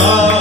Ah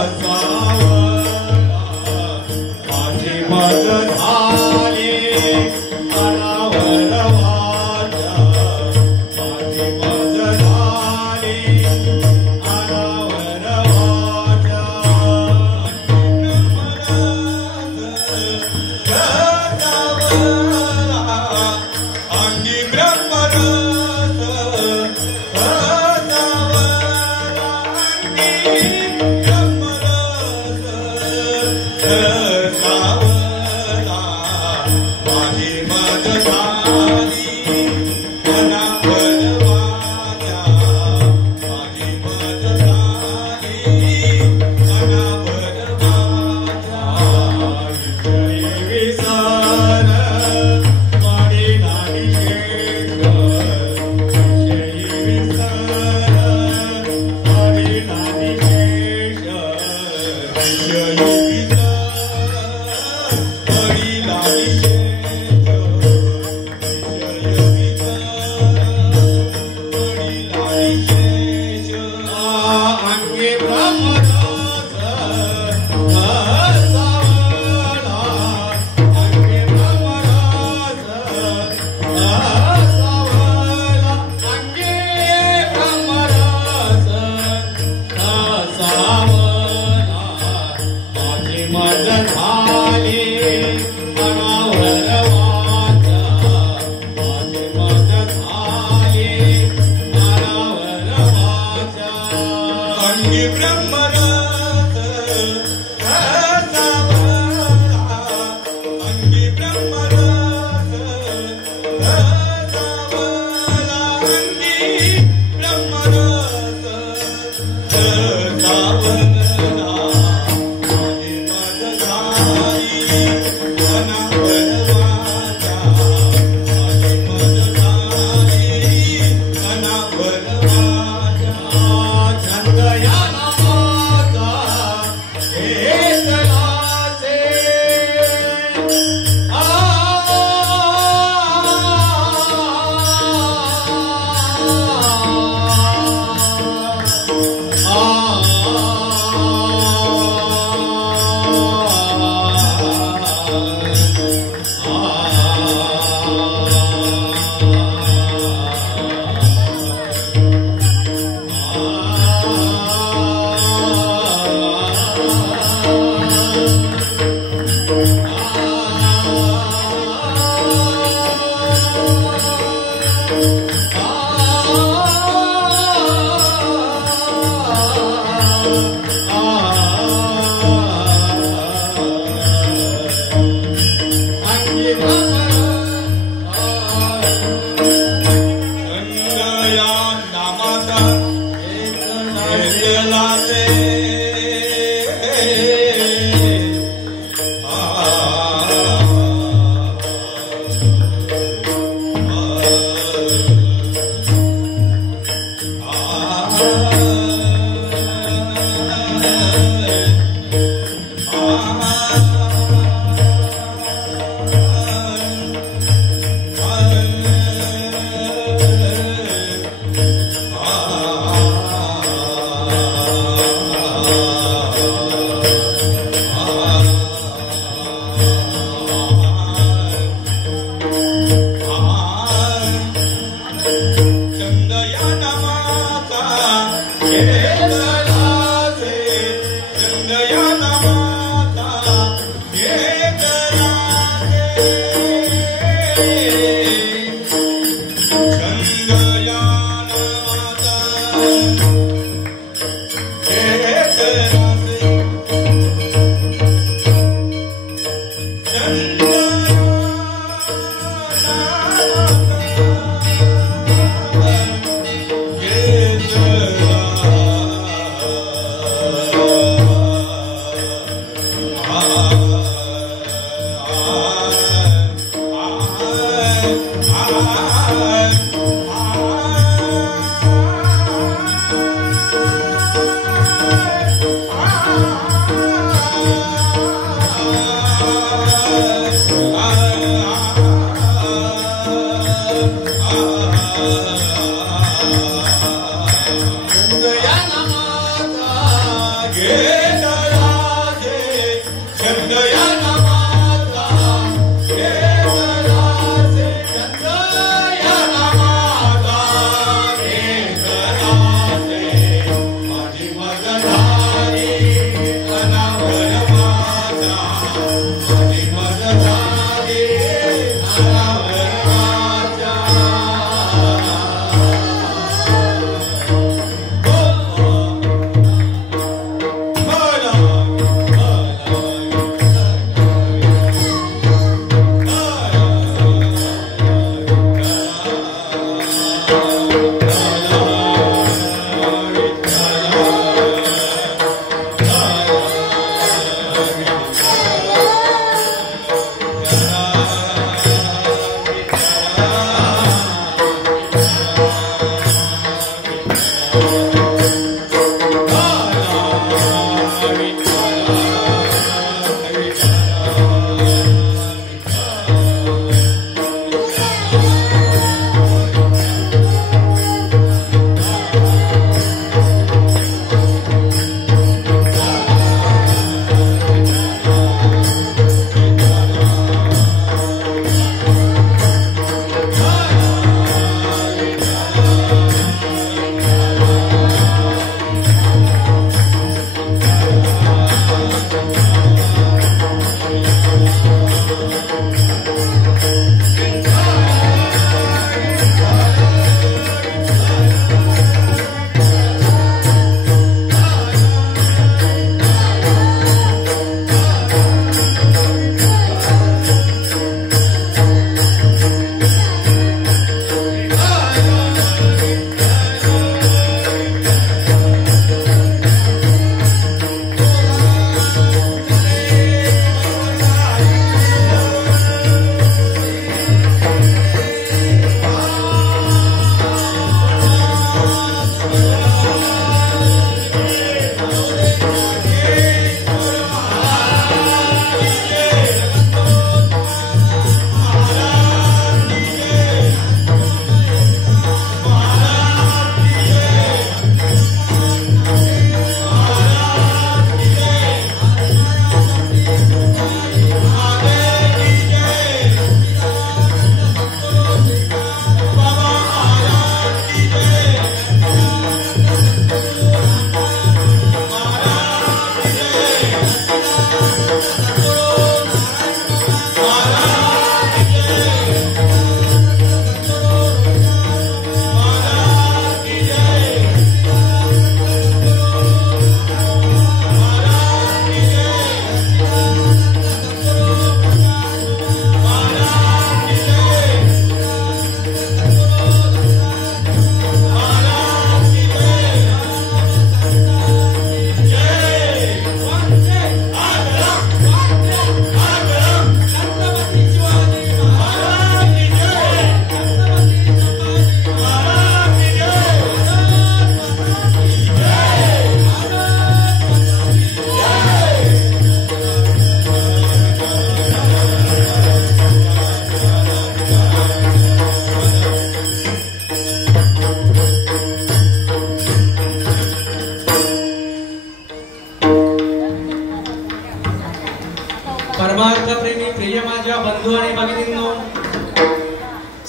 परमार्थ प्रेमी प्रिय माझ्या बंधू आणि भगिनींनो,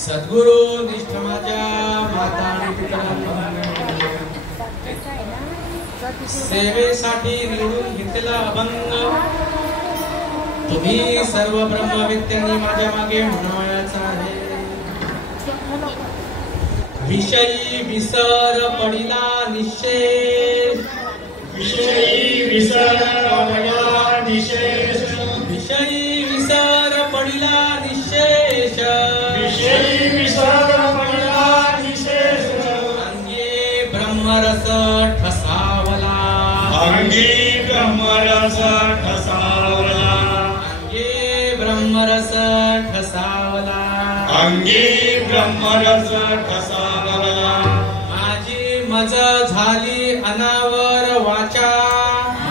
सद्गुरु निष्ठ माझ्या माता आणि पितरांनो, सेवेसाठी निवडून घेतला अभंग तुम्ही सर्व ब्रह्मवेत्यांनी माझ्या मागे म्हणावयाचा आहे. विषयी विसर पडिला निशेष, विषयी विसर पडिला निशेष, विषयी विसर पडिला निशेष, विषयी विसर पडिला निशेष. अंगे ब्रह्मरस ठसावला, अंगी ब्रह्मरस ठसावला, अंगे ब्रह्मरस ठसावला, अंगी ब्रह्मरस ठसावला. माझी मज झाली अनावर वाचा,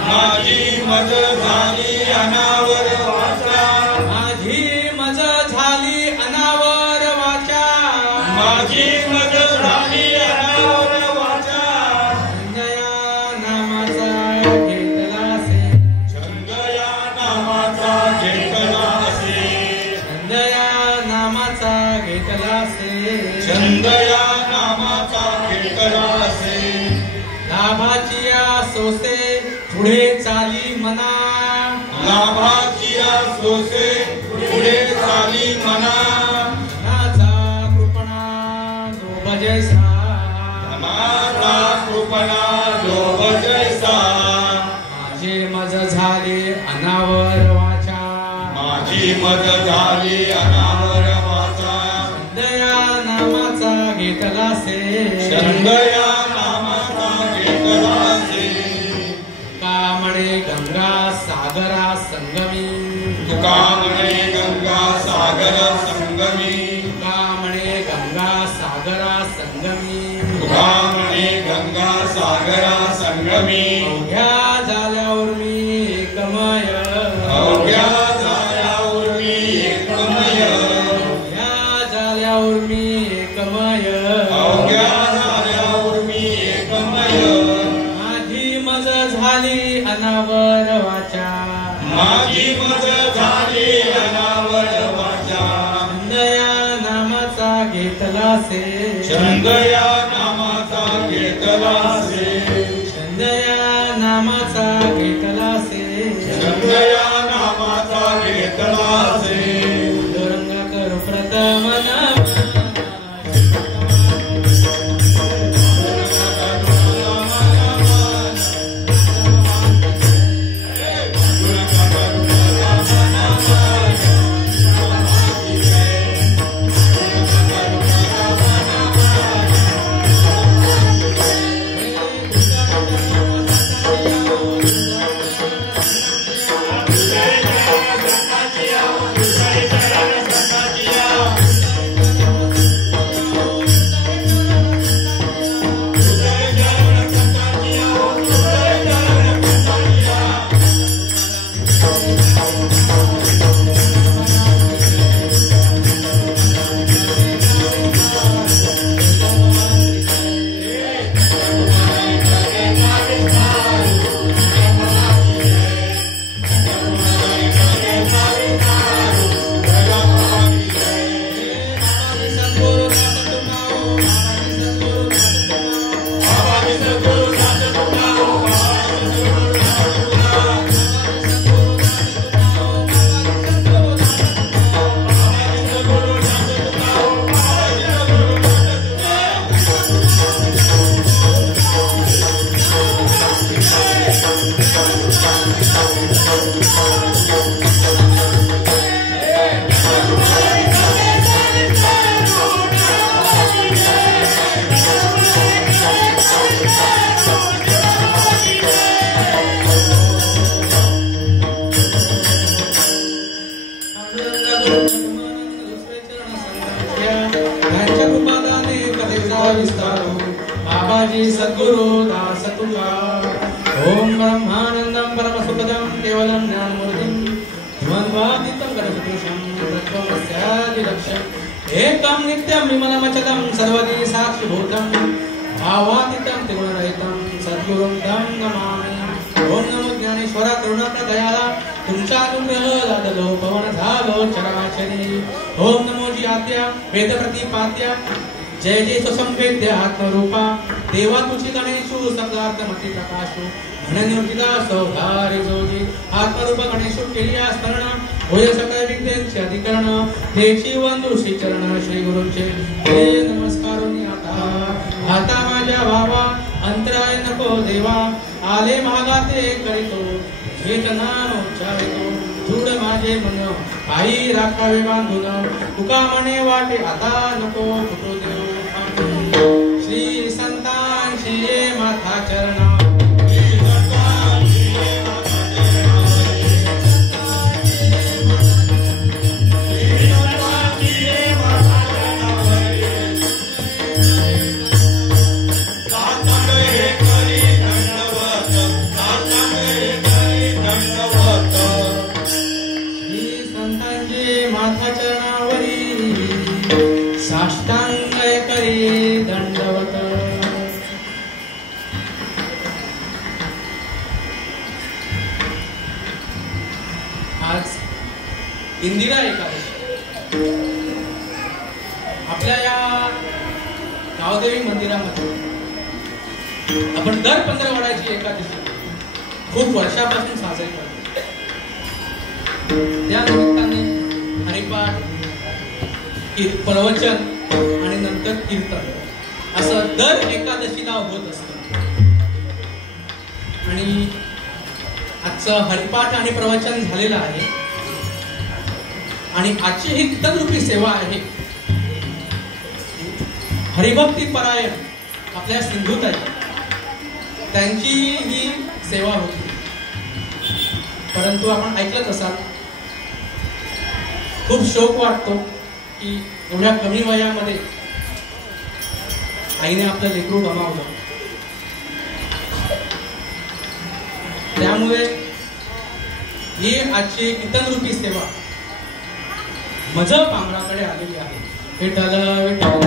माझी मज झाली अनावर वाचा, माझी मज झाली अनावर वाचा, माझी मज झाली अनावर वाचा. संजया नामाचा घेतला से, छंदया नामाचा घेतला असे, संजया नामाचा घेतला से, छंदया नामाचा घेतला असे. लाभाची या सोसे पुढे चाली मना, लाभाची सोसे पुढे चाली मना. नाचा कृपणा लोभ जैसा, धनाचा कृपणा लोभ जैसा. माझे मज झाले अनावर वाचा, माझी मज झाली अनावर वाचा. दया नामाचा घेतला से, छंदया नामाचा घेतला असे. कामणे गंगा सागरा संगमी, तुका म्हणे गंगा सागर संगमी, कामणे गंगा सागरा संगमी, तुका म्हणे गंगा सागरा संगमी. अवघ्या झाल्यावर मी एकमय, अवघ्या झाल्यावर मी एकमय, अवघ्या झाल्यावर मी एकमय, अवघ्या झाल्यावर मी एकमय. माझी मज झाली अनावर वाचा, माझी मज झाली अनावर वाचा. दया नामाचा घेतला से, छंदया नामाचा घेतला से, दया नामाचा घेतला से, छंदया नामाचा घेतला से. रंग कर प्रथम बाबाजी सद्गुरु दास तुका. ओम ब्रह्मानंदं परमसुखदं केवलं ज्ञानमूर्तिं द्वन्द्वातीतं गणपतिशं तत्त्वमस्यादिलक्ष्यम् एकं नित्यं विमलमचलं सर्वदी साक्षिभूतं भावातीतं त्रिगुणरहितं सद्गुरुं तं नमामि. ओम नमो ज्ञानेश्वरा करुणाकर दयाला तुमचा अनुग्रह लादलो पवन झालो चराचरी. ओम नमो जी आद्या वेद प्रतिपाद्या जय जय सुसंवेद्य आत्मरूपा देवा तुझी गणेशू सदार्थ मती प्रकाशू म्हणून सौधारी जोजी आत्मरूप गणेशू केलिया स्तरण होय सकळ विद्यांचे अधिकरण तेची वंदू श्री चरण श्री गुरूंचे हे नमस्कारोनी आता माझ्या भावा अंतराय नको देवा आले महागाते करीतो एक नाम उच्चारितो धूड माझे मन आई राखावे बांधून तुका म्हणे वाटे आता नको फुटू देऊ श्री संतांची माथा चरण इंदिरा एकादशी आपल्या या गावदेवी मंदिरामध्ये आपण दर 15 वडाची एकादशी खूप वर्षापासून साजरी करतो. त्या निमित्ताने हरिपाठ प्रवचन आणि नंतर कीर्तन असं दर एकादशीला होत असतं. आणि आजचं हरिपाठ आणि प्रवचन झालेलं आहे आणि आजची ही कीर्तनरूपी सेवा आहे. हरिभक्ती परायण आपल्या सिंधुताई त्यांची ही सेवा होती. परंतु आपण ऐकलंच असाल खूप शोक वाटतो की एवढ्या कमी वयामध्ये आईने आपलं लेकरू गमावलं. त्यामुळे ही आजची कीर्तनरूपी सेवा मज पांगराकडे आलेली आहे. विठ्ठल विठ्ठल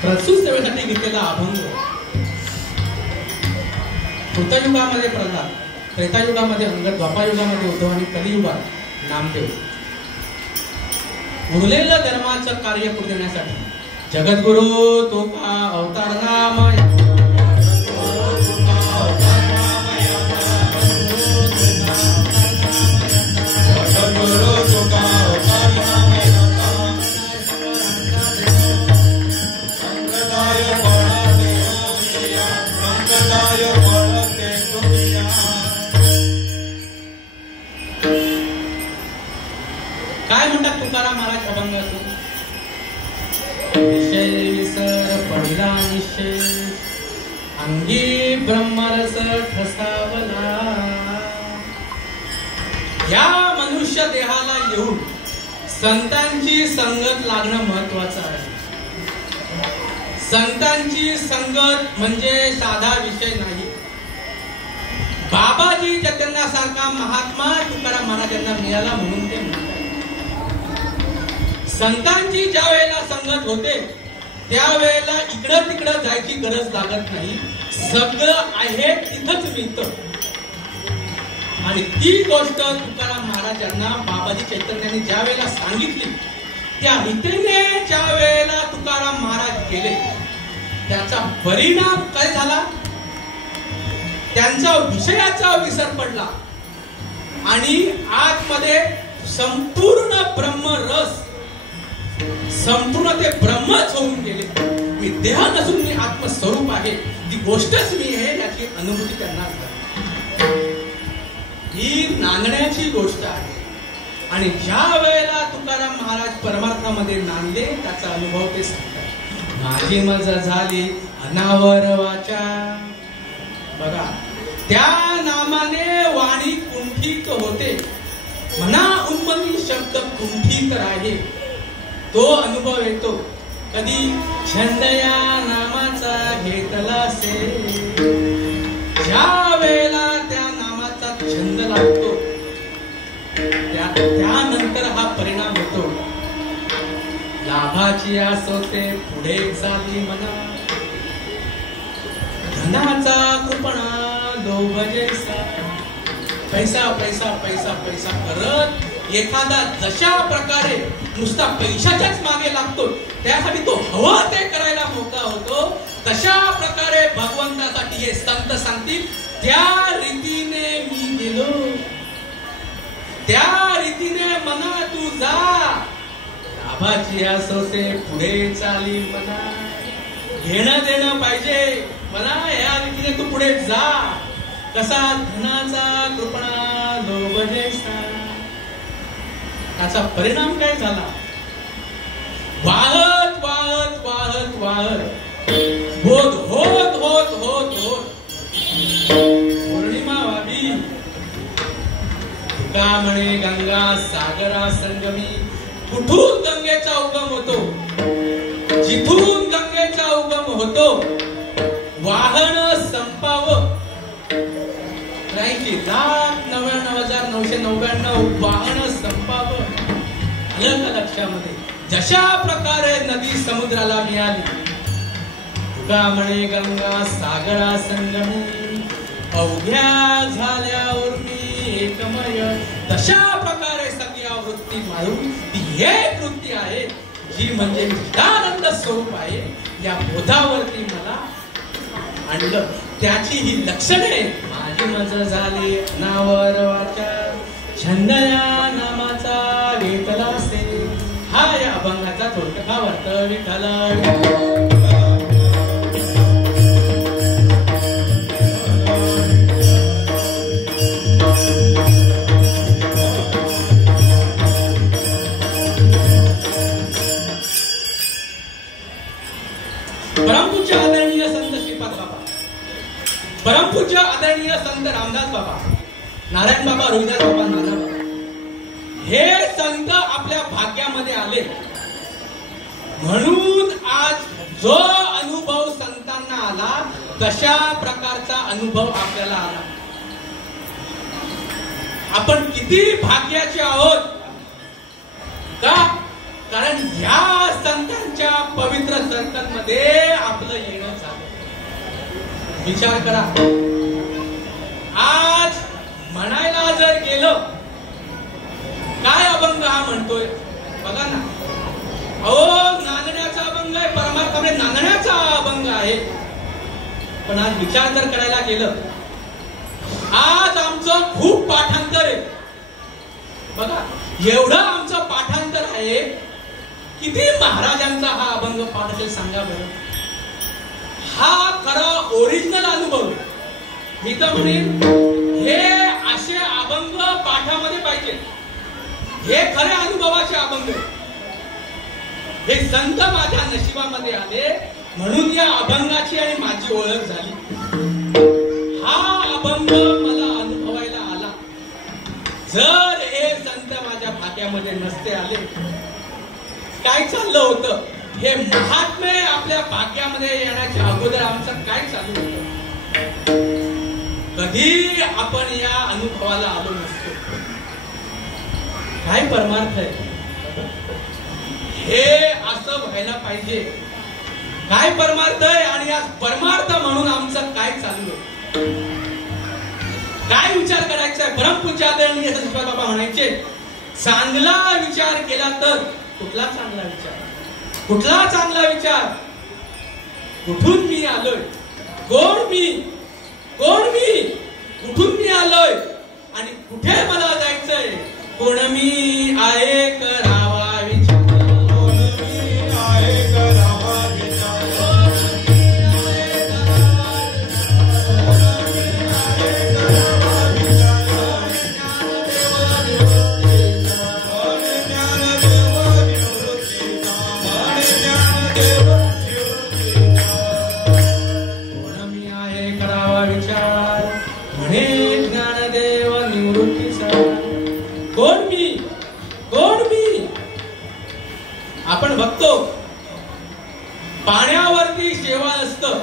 प्रस्तुत सेवेसाठी घेतलेला अभंग कृतयुगामध्ये प्रल्हाद, त्रेतायुगामध्ये अंगद, द्वापारयुगामध्ये उद्धव आणि कलियुगात नामदेव. उरलेलं धर्माचं कार्य करू देण्यासाठी जगद्गुरु तो का अवतार नाम काय म्हणतात तुकाराम महाराज अभंगातून? विषय विसर पडिला निश्चय अंगी ब्रह्मरस ठसावला. या मनुष्य देहाला येऊन संतांची संगत लागणं महत्वाचं आहे. संतांची संगत म्हणजे साधा विषय नाही. बाबाजी जगन्नाथासारखा महात्मा तुकाराम महाराजांना मिळाला म्हणून ते म्हणतात. संतांची ज्या वेळेला संगत होते त्यावेळेला इकडं तिकडं जायची गरज लागत नाही. सगळं आहे तिथंच मिळतं. आणि ती गोष्ट तुकाराम महाराजांना बाबाजी चैतन्यांनी ज्या वेळेला सांगितली त्या रीतीने ज्या वेळेला तुकाराम महाराज गेले त्याचा परिणाम काय झाला? त्यांचा विषयाचा विसर पडला आणि आतमध्ये संपूर्ण ब्रह्मरस, संपूर्ण ते ब्रह्मच होऊन गेले. मी देह नसून मी आत्मस्वरूप आहे, ती गोष्टच मी आहे याची अनुभूती त्यांना झाली. ही नांदण्याची गोष्ट आहे. आणि ज्या वेळेला तुकाराम महाराज परमार्थामध्ये नांदले त्याचा अनुभव ते सांगतात. माझी मज झाली अनावर वाचा. बघा, त्या नामाने वाणी कुंठित होते, मना उन्मनी शब्द कुंठित राहे. तो अनुभव येतो कधी छंद या नामाचा घेतला से. ज्या वेळेला त्या नामाचा छंद लागतो त्यानंतर हा परिणाम होतो. लाभाची आस होते पुढे चाली मना, धनाचा कृपणा लोभ जैसा, पैसा पैसा पैसा पैसा करत एखादा जशा प्रकारे नुसता पैशाच्याच मागे लागतो, त्यासाठी तो हवा ते करायला मोकळा होतो, तशा प्रकारे भगवंतासाठी हे संत सांगतील त्या रीतीने मी गेलो, त्या रीतीने मना तू जा, लाभाची आस होते पुढे चाली मना, घेणं देणं पाहिजे मला, या रीतीने तू पुढे जा, कसा धनाचा कृपणा लोभ जैसा, त्याचा परिणाम काय झाला, वाहत वाहत वाहत वाहत बोध होत होत होत होत पौर्णिमा व्हावी, तुका म्हणे गंगा सागरा संगमी, कुठून गंगेचा उगम होतो, जिथून गंगेचा उगम होतो वाहन संपावं, 1,99,999 वाहन संपावं, लक्षामध्ये जशा प्रकारे नदी समुद्राला मिळाली, तुका म्हणे गंगा सागरा संगमी, अवघ्या झाल्या उर्मी एकमय, तशा प्रकारे सगळ्या वृत्ती मारून ती एक वृत्ती आहे जी म्हणजे नित्यानंद स्वरूप आहे, या बोधावरती मला आणलं, त्याची ही लक्षणे माझी मज झाली नावर वाचा, छंद या नामाचा घेतला से, हा या अभंगाचा थोडक्यात अर्थ विठ्ठल. परमपूज्य आदरणीय संत श्रीपाद बाबा, परमपूज्य आदरणीय संत रामदास बाबा, नारायण बाबा, रोहिदास बाबा, नाना बाबा, हे संत आपल्या भाग्यामध्ये आले म्हणून आज जो अनुभव संतांना आला तशा प्रकारचा अनुभव आपल्याला आला. आपण किती भाग्याचे आहोत का, कारण या संतांच्या पवित्र सर्कल मध्ये आपलं येणं झालं. विचार करा, आज म्हणायला जर गेलं काय अभंग हा म्हणतोय बघा ना, अहो नांदण्याचा अभंग आहे, परमार्थामध्ये नांदण्याचा अभंग आहे, पण आज विचार जर करायला गेलं, आज आमचं खूप पाठांतर आहे बघा, एवढं आमचं पाठांतर आहे, किती महाराजांचा हा अभंग पाठ असेल सांगा बरं. हा खरा ओरिजिनल अनुभव. मी तर म्हणेन हे असे अभंग पाठामध्ये पाहिजे, हे खरे अनुभवाचे अभंग. हे संत माझ्या नशिबामध्ये आले म्हणून या अभंगाची आणि माझी ओळख झाली. हा अभंग मला अनुभवायला आला. जर हे संत माझ्या भाग्यामध्ये नसते आले, काय चाललं होतं, हे महात्मे आपल्या भाग्यामध्ये येण्याच्या अगोदर आमचं काय चालू होतं, कधी आपण या अनुभवाला आलो नसतो. काय परमार्थ आहे हे असं व्हायला पाहिजे. काय परमार्थ आहे आणि आज परमार्थ म्हणून आमचं काय चालू आहे, काय विचार करायचा आहे. परमपूज्य आदरणीय श्रीपाद बाबा म्हणायचे, चांगला विचार केला तर. कुठला चांगला विचार, कुठला चांगला विचार, कुठून मी आलोय, कोण मी, कोण मी, कुठून मी आलोय आणि कुठे मला जायचंय, कोण मी आहे करावा विचार, कोण मी आहे करावा विचार, आपण बघतो पाण्यावरती शेवाळ असतं,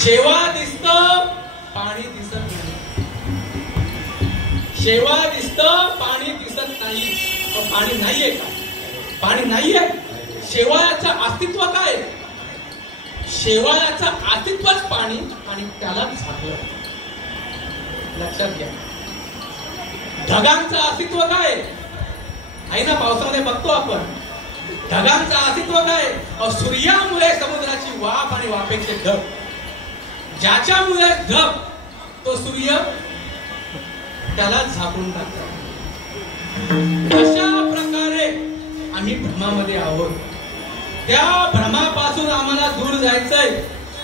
शेवाळ दिसतं पाणी दिसत नाही, शेवाळ दिसतं पाणी दिसत नाही. पाणी नाहीये का, पाणी नाहीये. शेवाळाचं अस्तित्व काय? शेवाळाचं अस्तित्वच पाणी आणि त्यालाच झाकलं. लक्षात घ्या. ढगांचं अस्तित्व काय आहे ना? पावसामध्ये बघतो आपण ढगांचं अस्तित्व काय? सूर्यामुळे समुद्राची वाफ आणि वाफेचे ढग, ज्याच्यामुळे ढग तो सूर्य त्याला झाकून टाकतात. अशा प्रकारे आम्ही भ्रमामध्ये आहोत. त्या भ्रमापासून आम्हाला दूर जायचंय.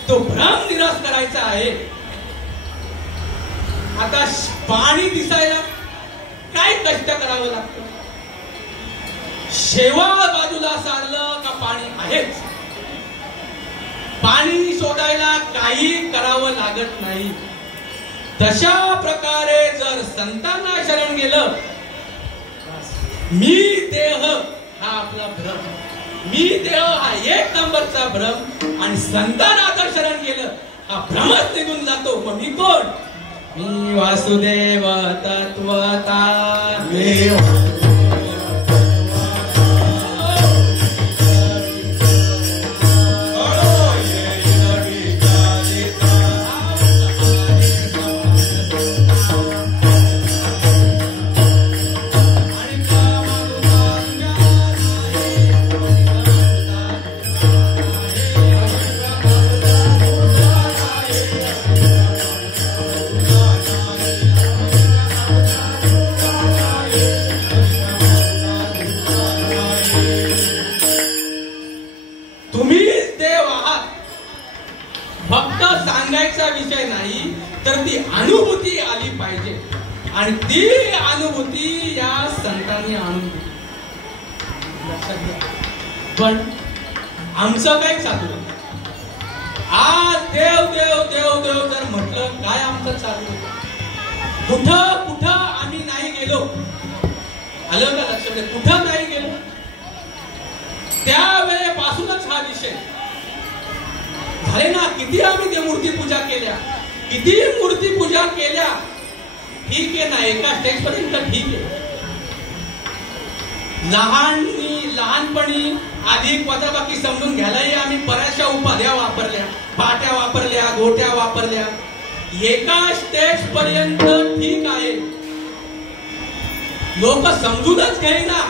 तो भ्रम निराश करायचा आहे. आता पाणी दिसायला काय कष्ट करावं लागतं? शेवाळ बाजूला सारलं का पाणी आहेच. पाणी शोधायला काही करावं लागत नाही. तशा प्रकारे जर संतांना शरण गेलं, मी देह हा आपला भ्रम, मी देह हा एक नंबरचा भ्रम, आणि संतांना जर शरण गेलं हा भ्रमच निघून जातो. मग मी कोण? मी वासुदेव तत्वता. विषय नाही, तर ती अनुभूती आली पाहिजे. आणि ती अनुभूती या संतांनी आणून दिली. पण आमचं काय चालू? आज देव देव देव देव जर म्हटलं, काय आमचं चालू? कुठं कुठं आम्ही नाही गेलो. आलं का लक्षात? कुठं नाही गेलो. त्यावेळेपासूनच हा विषय झाले ना. किती आम्ही ते मूर्ती पूजा केल्या, किती मूर्ती पूजा केल्या, ठीक आहे ना, एका स्टेज पर्यंत ठीक आहे. लहानपणी अधिक वजाबाकी समजून घ्यायलाही आम्ही बऱ्याचशा उपाध्या वापरल्या, पाट्या वापरल्या, गोट्या वापरल्या. एका स्टेज पर्यंत ठीक आहे. लोक समजूनच घेईना,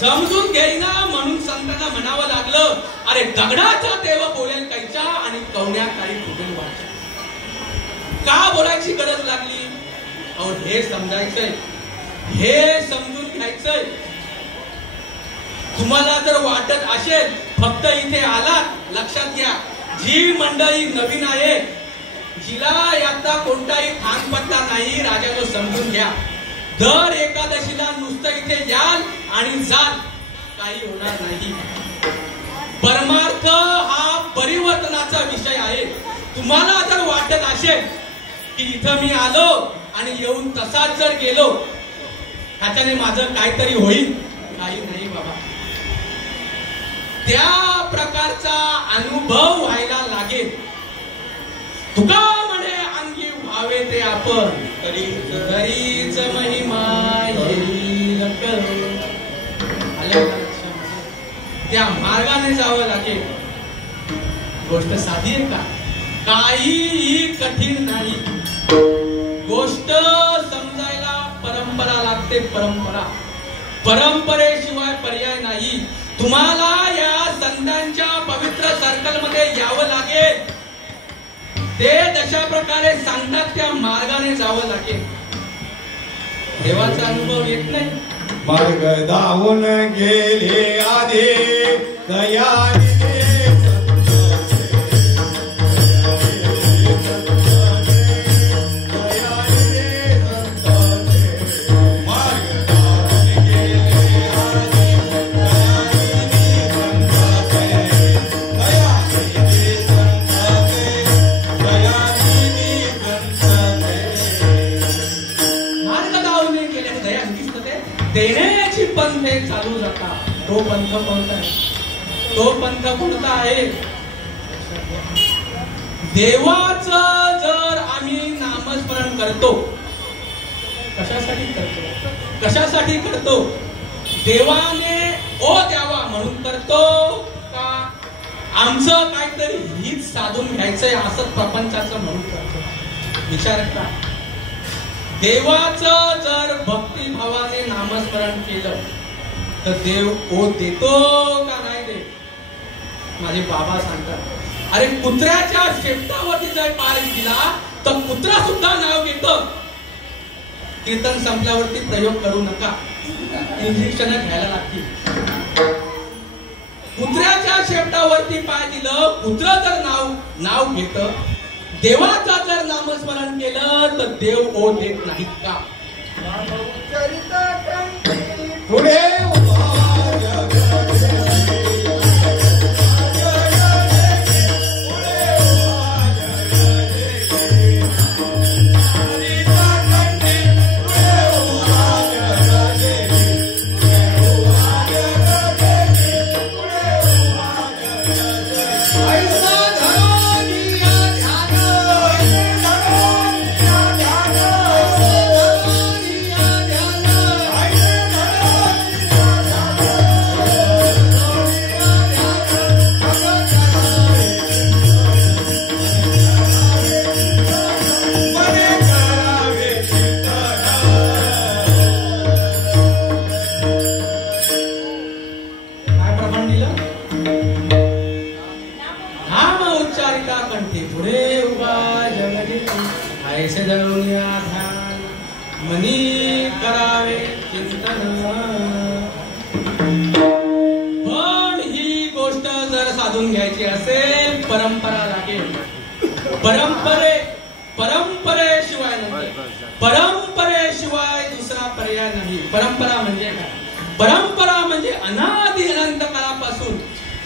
समजून घेईना. म्हणून संतांना म्हणावं लागलं, अरे दगडाचा देव बोलेल कायच्या आणि कवड्या काही फुटेल वाचा. का बोलायची गरज लागली? अहो हे समजायचंय, हे समजून घ्यायचंय. तुम्हाला जर वाटत असेल फक्त इथे आलात, लक्षात घ्या, जी मंडळी नवीन आहे, जिला याचा कोणताही थांगपत्ता नाही, राजानो समजून घ्या. दर एकादशीला नुसतं इथे याल आणि जाल, काही होणार नाही. परमार्थ हा परिवर्तनाचा विषय आहे. तुम्हाला जर वाटत असेल की इथं मी आलो आणि येऊन तसाच जर गेलो, ह्याच्याने माझं काहीतरी होईल, काही नाही बाबा. त्या प्रकारचा अनुभव व्हायला लागेल. तुका म्हणे अंगी व्हावे ते आपण, तरीच महिमा येईल. त्या मार्गाने जावं लागेल. गोष्ट साधी आहे का? काहीही कठीण नाही. गोष्ट समजायला परंपरा लागते. परंपरेशिवाय पर्याय नाही. तुम्हाला या संतांच्या पवित्र सर्कल मध्ये यावं लागेल. ते तशा प्रकारे सांगतात, त्या मार्गाने जावं लागेल. देवाचा अनुभव येत नाही. मार्ग धावून गेले आधी दयाने देण्याची पंथ चालू जातात. तो पंथ कोणता आहे? तो पंथ कोणता आहे? देवाचं जर आम्ही नामस्मरण करतो, कशासाठी करतो? कशासाठी करतो? देवाने ओ द्यावा म्हणून करतो का आमचं काहीतरी हीच साधून घ्यायचंय असं प्रपंचाचं म्हणून करतो? विचार करा. देवाचं जर भक्तिभावाने नामस्मरण केलं तर देव ओ देतो का नाही देत? माझे बाबा सांगतात, अरे कुत्र्याच्या शेपटावरती जर पाय दिला तर कुत्रा सुद्धा नाव घेतो. कीर्तन संपल्यावरती प्रयोग करू नका, इंजेक्शन घ्यायला लागतील. कुत्र्याच्या शेपटावरती पाय दिलं, कुत्र जर नाव घेत. देवाचा जर नामस्मरण केलं तर देव ओ देत नाहीत का? पुढे मनी करावे चिंतन. पण ही गोष्ट जर साधून घ्यायची असेल परंपरा लागेल. परंपरेशिवाय नाही, परंपरेशिवाय दुसरा पर्याय नाही. परंपरा म्हणजे काय? परंपरा म्हणजे अनादि अनंत काळापासून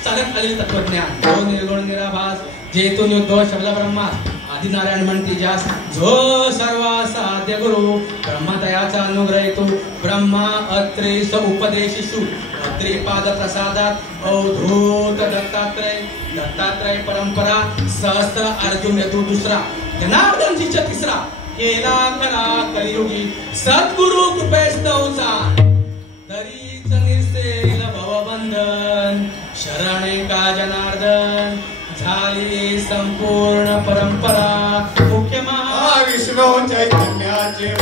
चालत आलेले तत्वज्ञान. जो निर्गुण निराभास जेतून युद्ध शब्द ब्रह्मा आदिनारायण म्हणती जास, जो सर्व साध्य गुरु ब्रह्मदयाचा अनुग्रह येतो. ब्रह्मा अत्रे स उपदेशिषु अत्रे पाद प्रसादात अवधूत दत्तात्रय परंपरा सहस्त्र अर्जुन येतो दुसरा. जनार्दन शिष्य तिसरा केला करा कलियुगी सद्गुरु कृपेस्तवचा. तरीच निसेल भवबंधन शरणे का जनार्दन. झाली संपूर्ण परंपरा मुख्य महाविष्णू चैतन्याचे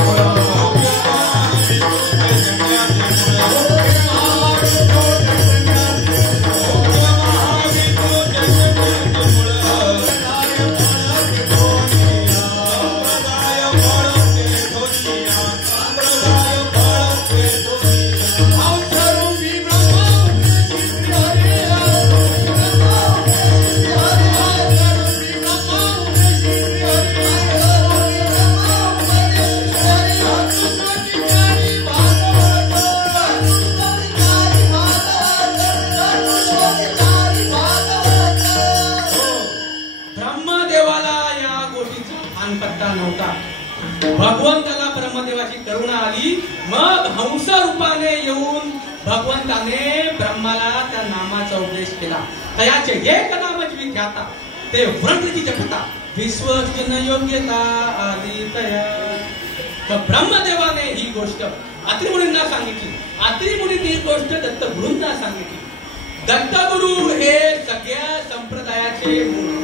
भगवंताला ब्रह्मदेवाची करुणा आली. मग हंस रूपाने येऊन भगवंताने ब्रह्माला त्या नामाचा उपदेश केला. तयाचे एक नाम विख्याता ते व्रतची जपता विश्वजन योग्यता आदी तया. ब्रह्मदेवाने ही गोष्ट अत्रिमुनींना सांगितली. अत्रिमुनींनी ही गोष्ट दत्तगुरूंना सांगितली. दत्तगुरु हे सगळ्या संप्रदायाचे मूळ.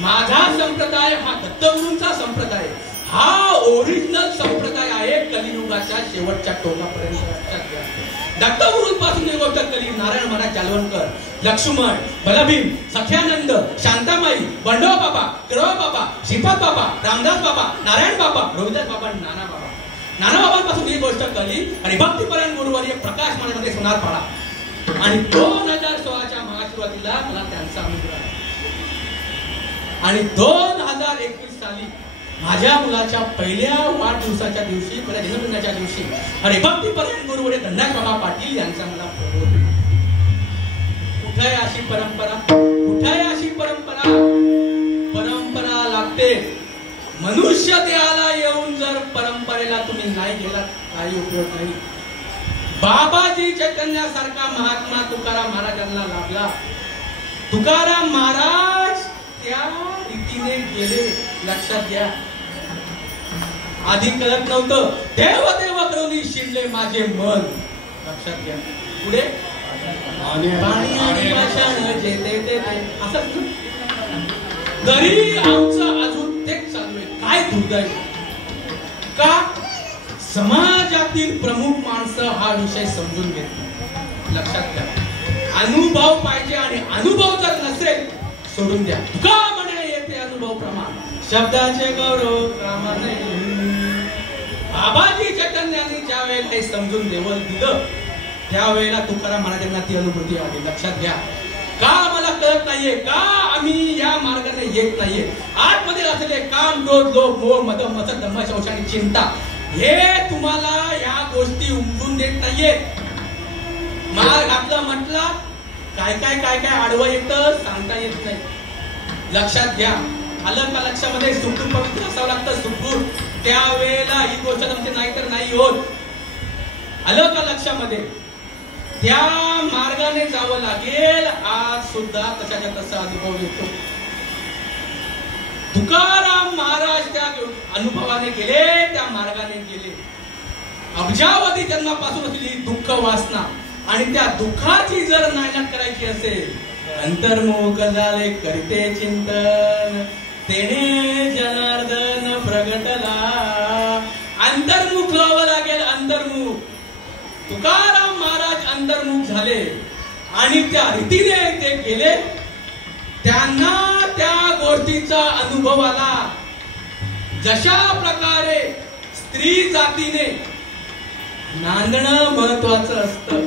माझा संप्रदाय हा दत्तगुरूंचा संप्रदाय, हा ओरिजिनल संप्रदाय आहे कलियुगाच्या शेवटच्या टोकापर्यंत. दत्तगुरूंपासून ही गोष्ट कली. नारायण महाराज जालवणकर, लक्ष्मण, बलभीम, सख्यानंद, शांतामाई, बंडोबा बाबा, केळवा बाबा, श्रीपाद बाबा, रामदास बाबा, नारायण बाबा, रविदास बाबा, नाना बाबा. नाना बाबांपासून ही गोष्ट कली आणि भक्तिपरायण गुरुवर्य प्रकाश मानेमध्ये सोनार पाडा. आणि 2016च्या महाशिवरात्रीला मला त्यांचा अनुग्रह आणि 2021 साली माझ्या मुलाच्या पहिल्या वाढदिवसाच्या दिवशी, पहिल्या जन्मदिनाच्या दिवशी हरिभक्तीपरायण गुरुवर्य धनराज बाबा पाटील यांचा मला फोन. कुठे आहे अशी परंपरा? कुठे आहे अशी परंपरा? परंपरा लागते. मनुष्य देहाला येऊन जर परंपरेला तुम्ही नाही गेलात काही उपयोग नाही. बाबाजी चैतन्यासारखा महात्मा तुकाराम महाराजांना लाभला. तुकाराम महाराज त्या रीतीने गेले. लक्षात घ्या. आधी कळत नव्हतं. देव देव करून शिरले माझे मन. लक्षात घ्या. पुढे पाणी आणि पाषाण जे ते असंच ना. तरी आमचं अजून तेच चालू आहे. काय दुर्दैव का समाजातील प्रमुख माणसं हा विषय समजून घेत नाही. लक्षात घ्या, अनुभव पाहिजे आणि अनुभव जर नसेल सोडून द्या. का म्हणे येते अनुभव प्रमाण शब्दाचे गौरव कामाने. बाबाजी चैतन्यांनी ज्या वेळेला हे समजून देवल दिलं त्यावेळेला तुकाराम महाराजांना ती अनुभूती आली. लक्षात घ्या, का आम्हाला कळत नाहीये, का आम्ही या मार्गाने येत नाहीये. आतमध्ये असलेले काम, क्रोध, लोभ, मोह, मद, मत्सर, धम्म, शौच आणि चिंता हे तुम्हाला या गोष्टी उमजून देत नाहीयेत. मार्ग आपला म्हटला काय काय काय काय आडवं येतं सांगता येत नाही. लक्षात घ्या, आलं का लक्षामध्ये? सुखरूप पवित्र असावं लागतं. सुखरूप त्यावेळेला ही गोष्ट तुमची नाही तर नाही होत. आलं का लक्षामध्ये? त्या मार्गाने जावं लागेल. आज सुद्धा तशाच्या तसा अनुभव येतो. तुकाराम महाराज त्या अनुभवाने गेले, त्या मार्गाने गेले. अब्जावधी जन्मापासून असलेली दुःख वासना आणि त्या दुःखाची जर नायनाट करायची असेल, अंतर्मुख झाले करते चिंतन तेने जनार्दन प्रगटला. अंतर्मुख व्हावं लागेल. अंतर्मुख तुकाराम महाराज अंतर्मुख झाले आणि त्या रीतीने ते गेले. त्यांना त्या गोष्टीचा अनुभव आला. जशा प्रकारे स्त्री जातीने नांदणं महत्वाचं असतं,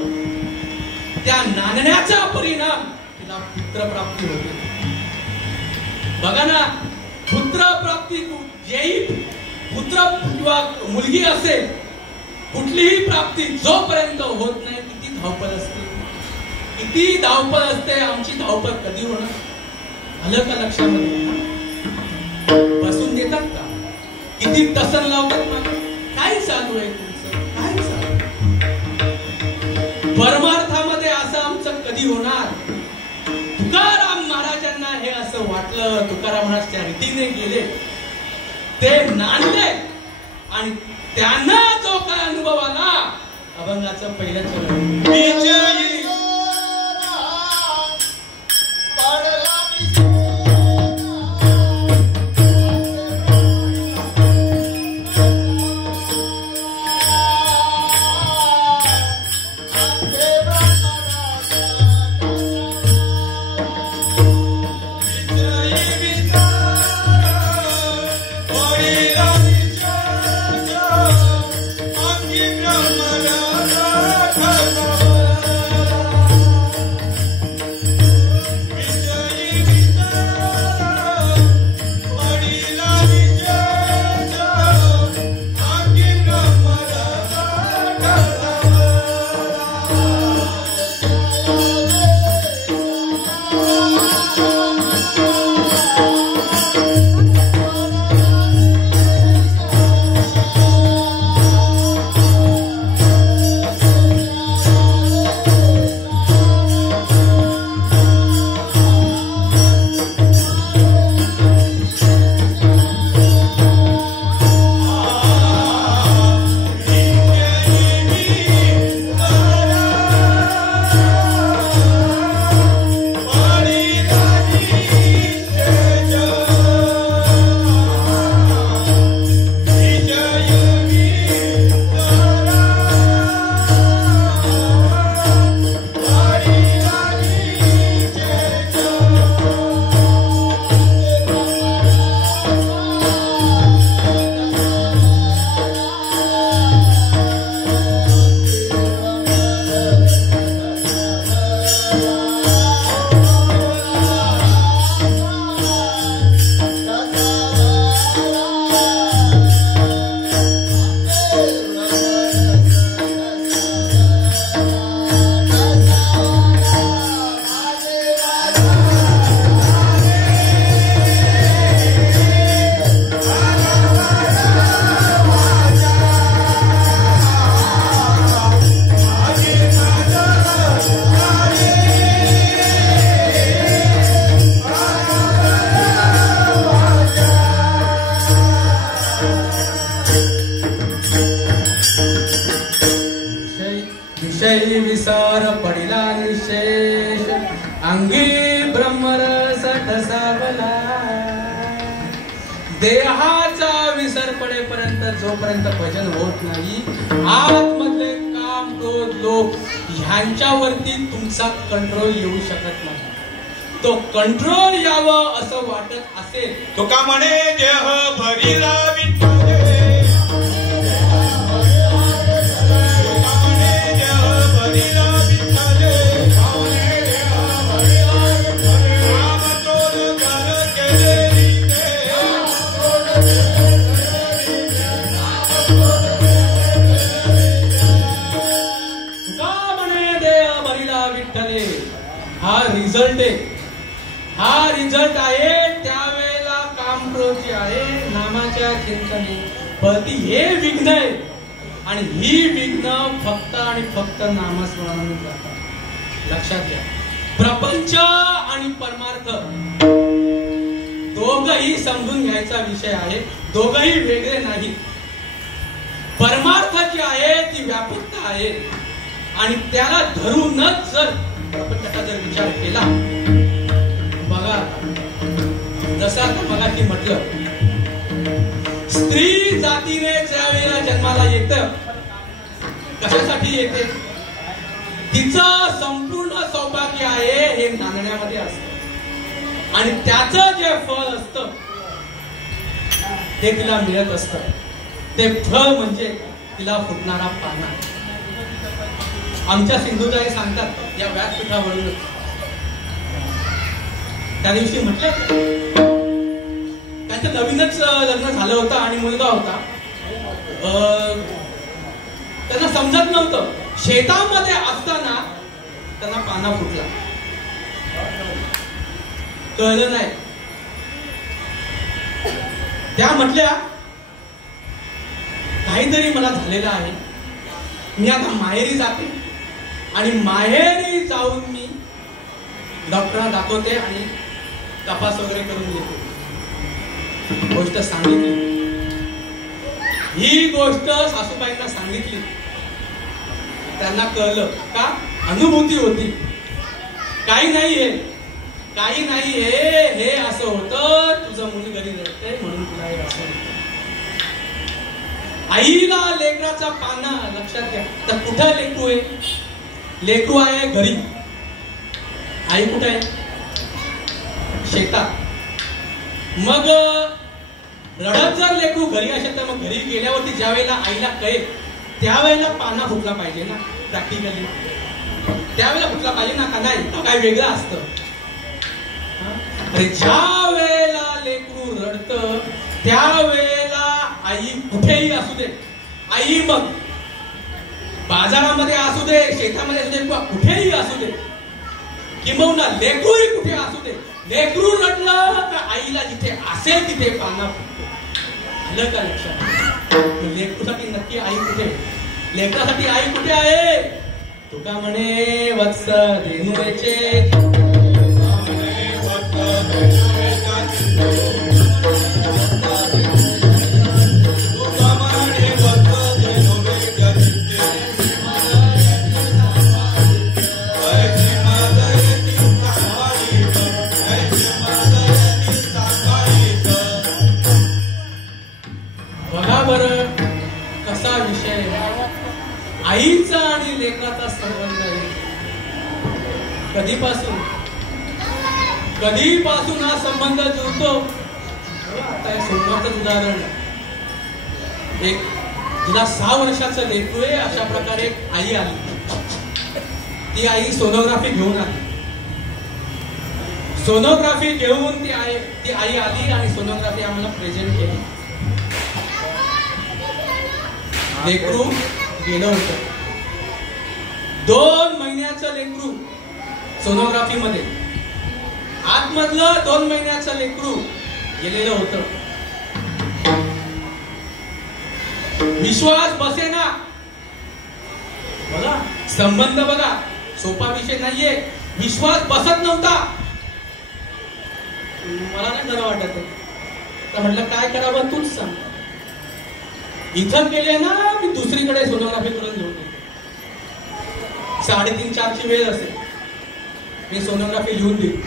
त्या नांदण्याचा परिणाम तिला पुत्रप्राप्ती होते. बघा ना, पुत्रप्राप्ती जेही पुत्र किंवा मुलगी असेल, कुठलीही प्राप्ती जोपर्यंत होत नाही किती धावपळ असते, किती धावपळ असते. आमची धावपळ कधी होणार? आलं का लक्षामध्ये? बसून देतात का? किती टसन लावतात ना? काय चालू आहे तुमचं? काय चालू? परमार्थामध्ये असं आमचं कधी होणार? तुकाराम महाराजांना हे असं वाटलं. तुकाराम महाराज त्या रीतीने गेले, ते नांदले आणि त्यांना जो काय अनुभव आला, अभंगाचं पहिलं चरण विजयी देश अंगी ब्रह्मरस ठसावला. देहाचा विसर पडेपर्यंत जोपर्यंत भजन होत नाही, आतमधले काम क्रोध लोक ह्यांच्यावरती तुमचा कंट्रोल येऊ शकत नाही. तो कंट्रोल यावं असं वाटत असेल, तुका म्हणे देह भरिला विठ्ठले, हा रिझल्ट आहे. हा रिझल्ट आहे त्यावेळेला कामक्रोध जे आहे नामाच्या चिंतने पती हे विघ्न आहे. आणि ही विघ्न फक्त आणि फक्त नामस्मरणाने जातात. लक्षात घ्या, प्रपंच आणि परमार्थ दोघही समजून घ्यायचा विषय आहे. दोघही वेगळे नाही. परमार्थ जी आहे ती व्यापकता आहे आणि त्याला धरूनच जर प्रपंचाचा जर विचार केला, बघा जसं आता मगाशी म्हटलं, स्त्री जातीने ज्या वेळेला जन्माला येतं कशासाठी येते? तिचं संपूर्ण सौभाग्य आहे हे नांदण्यामध्ये असतं आणि त्याचं जे फळ असतं ते तिला मिळत असतं. ते फळ म्हणजे तिला फुटणारा पाना. आमच्या सिंधुताई सांगतात या व्यासपीठावरून, त्या दिवशी म्हटलं त्यांचं नवीनच लग्न झालं होतं आणि मुलगा होता. त्यांना समजत नव्हतं, शेतामध्ये असताना त्यांना पाना फुटला, कळलं नाही. त्या म्हटल्या काहीतरी मला झालेलं आहे, मी आता माहेरी जाते आणि माहेरी जाऊन मी डॉक्टरांना दाखवते आणि तपास वगैरे करून येते. गोष्ट सांगितली, ही गोष्ट सासूबाईंना सांगितली. त्यांना कळलं का? अनुभूती होती. काही नाहीये, काही नाहीये, हे असं होतं, तुझं मुली घरी रडते म्हणून तुला हे असं होतं. आईला लेकराचा पाना लक्षात घ्या. तर कुठं लेकरू आहे? लेकरू आहे घरी. आई कुठे आहे? शेतात. मग रडत जर लेकरू घरी असेल तर मग घरी गेल्यावरती ज्या वेळेला आईला कळेल त्यावेळेला पाना फुटला पाहिजे ना. प्रॅक्टिकली त्यावेळेला फुटला पाहिजे ना, का नाही? काय वेगळं असतं. ज्या वेळेला लेकरू रडतं त्यावेळेला आई कुठेही असू दे, आई मग बाजारामध्ये असू दे, शेतामध्ये असू दे, किंवा कुठेही असू दे, किंबहुना लेकरूही कुठे असू दे, लेकरू रडलं तर आईला जिथे असेल तिथे पाना फुटतो. आलं का लक्षात? लेकरूसाठी नक्की आई कुठे? लेकरासाठी आई कुठे आहे? तुका म्हणे वत्स धेनुचे आईचा आणि लेकराचा संबंध आहे. कधीपासून हा संबंध जुळतो. आता एक सोमवारचं उदाहरण, एक जिला 6 वर्षाचं लेकरू आहे अशा प्रकारे एक आई आली. ती आई सोनोग्राफी घेऊन आली. सोनोग्राफी घेऊन ती आई आली आणि सोनोग्राफी आम्हाला प्रेझेंट केली. लेकरू गेलं होतं. 2 महिन्याचं लेकरू सोनोग्राफी मध्ये, आतमधलं 2 महिन्याचं लेकरू गेलेलं होतं. विश्वास बसेना. बघा संबंध, बघा सोपा विषय नाहीये. विश्वास बसत नव्हता. मला नाही खरं वाटत. तर म्हटलं काय करावं तूच सांग. इथं गेले ना मी दुसरीकडे सोनोग्राफी करून घेऊन 3:30-4ची वेळ असेल. मी सोनोग्राफी लिहून दिली.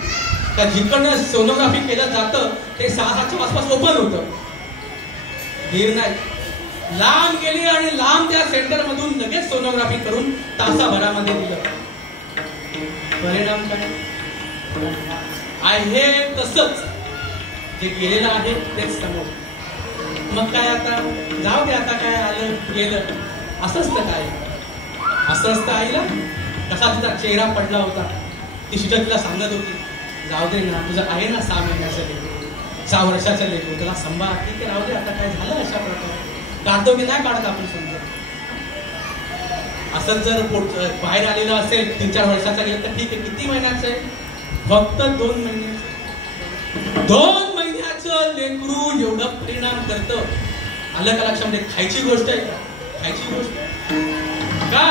तर जिकडनं सोनोग्राफी केलं जातं ते 6-7च्या आसपास ओपन होतं. धीर नाही, लांब गेली आणि लांब त्या सेंटर मधून लगेच सोनोग्राफी करून तासाभरामध्ये दिलं. परिणाम काय आहे? तसंच जे गेलेलं आहे तेच समोर. मग काय आता जाऊ दे, आता काय आलं गेलं असंच तर काय असं असतं. आईला कसा तिचा चेहरा पडला होता. ती शिक्षक तिला सांगत होती, जाऊ दे ना, तुझं आहे ना 6 महिन्याचं लेकरू, 6 वर्षाचं लेकरू, तुला सांभाळ, ठीक आहे राहू दे, आता काय झालं अशा प्रकारे. काढतो की नाही काढत आपण समजा. असंच जर बाहेर आलेलं असेल 3-4 वर्षाचा गेलं तर ठीक आहे. किती महिन्याचं आहे? फक्त 2 महिन्याचं. 2 महिन्याचं लेकरू एवढं परिणाम करतं. आलं का लक्षामध्ये? खायची गोष्ट आहे का? खायची गोष्ट का?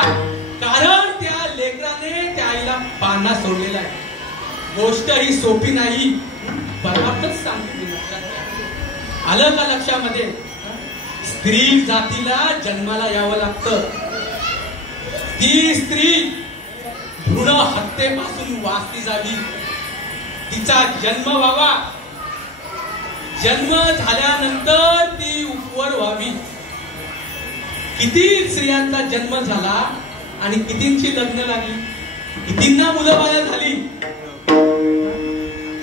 कारण त्या लेकराने त्या आईला पाना सोडलेला आहे. गोष्ट ही सोपी नाही, बरोबरच सांगते. आलं का लक्षामध्ये? स्त्री जातीला जन्माला यावं लागतं. ती स्त्री भ्रूण हत्येपासून वाचली जावी, तिचा जन्म व्हावा, जन्म झाल्यानंतर ती उपवर व्हावी. किती स्त्रियांचा जन्म झाला आणि कितींची लग्न लागली, कितींना मुलं बाळ झाली.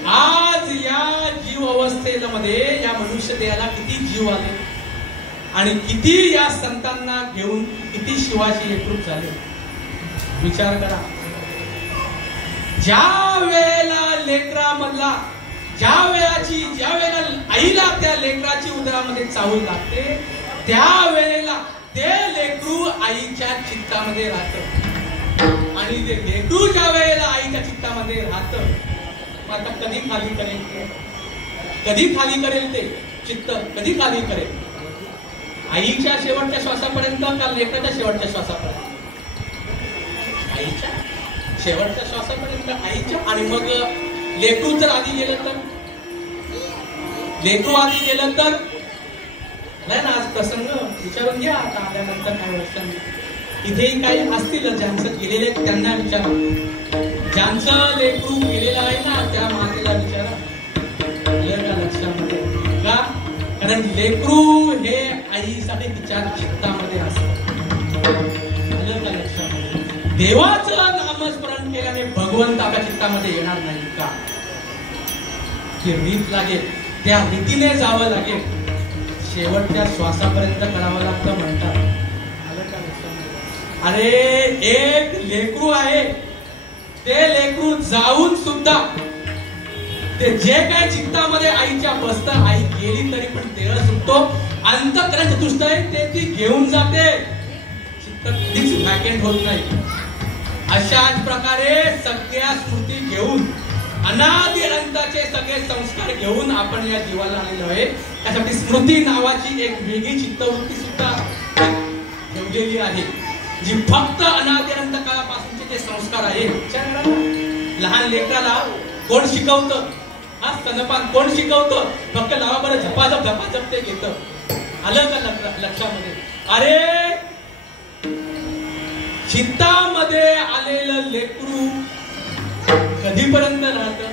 आज या जीव अवस्थेमध्ये या मनुष्य देहाला किती जीव आले आणि किती या संतांना घेऊन किती शिवाशी एकरूप झाले. विचार करा. ज्या वेळेला लेकरामधला ज्या वेळेला आईला त्या लेकराची उदरामध्ये चावल लागते, त्या वेळेला ते लेकरू आईच्या चित्तामध्ये राहतं. आणि ते लेकरू ज्या वेळेला आईच्या चित्तामध्ये राहतं, आता कधी खाली करेल ते? कधी खाली करेल ते चित्त? कधी खाली करेल? आईच्या शेवटच्या श्वासापर्यंत का लेकराच्या शेवटच्या श्वासापर्यंत? आईच्या शेवटच्या श्वासापर्यंत. आईच्या. आणि मग लेकरू जर आधी गेलं तर? लेकरू आधी गेलं तर नाही ना. आज प्रसंग विचारून घ्या आता आल्यानंतर काही वर्षांनी. इथेही काही असतील ज्यांचं गेलेले त्यांना विचारा. ज्यांचं लेकरू गेलेलं आहे ना त्या मातेला विचारा. लक्षामध्ये का? कारण लेकरू हे आईसाठी तिच्या चित्तामध्ये असतं. लक्षामध्ये देवाचं नामस्मरण केल्याने भगवंत आपल्या चित्तामध्ये येणार नाही का? ती रीत लागेल, त्या रीतीने जावं लागेल, शेवटच्या श्वासापर्यंत करावं लागतं म्हणतात. अरे एक लेकरू आहे, ते लेकरू जाऊन सुद्धा ते जे काय चित्तामध्ये आईच्या बसतं, आई गेली तरी पण देह सुटतो. अंतःकरण चतुष्ट आहे ते ती घेऊन जाते. चित्त कधीच व्हॅकेंट होत नाही. अशाच प्रकारे सगळ्या स्मृती घेऊन अनादि अनंताचे सगळे संस्कार घेऊन आपण या जीवाला आलेलो आहे. त्यासाठी स्मृती नावाची एक वेगळी चित्तवृत्ती सुद्धा ठेवलेली आहे, जी फक्त अनादि अनंत काळापासूनचे जे संस्कार आहे. लहान लेकराला कोण शिकवतं? हा स्तनपान कोण शिकवतं? फक्त लावा बरं झपाझप ते घेतं. आलं का लक्षामध्ये? अरे चित्तामध्ये आलेलं लेकरू कधीपर्यंत राहतं?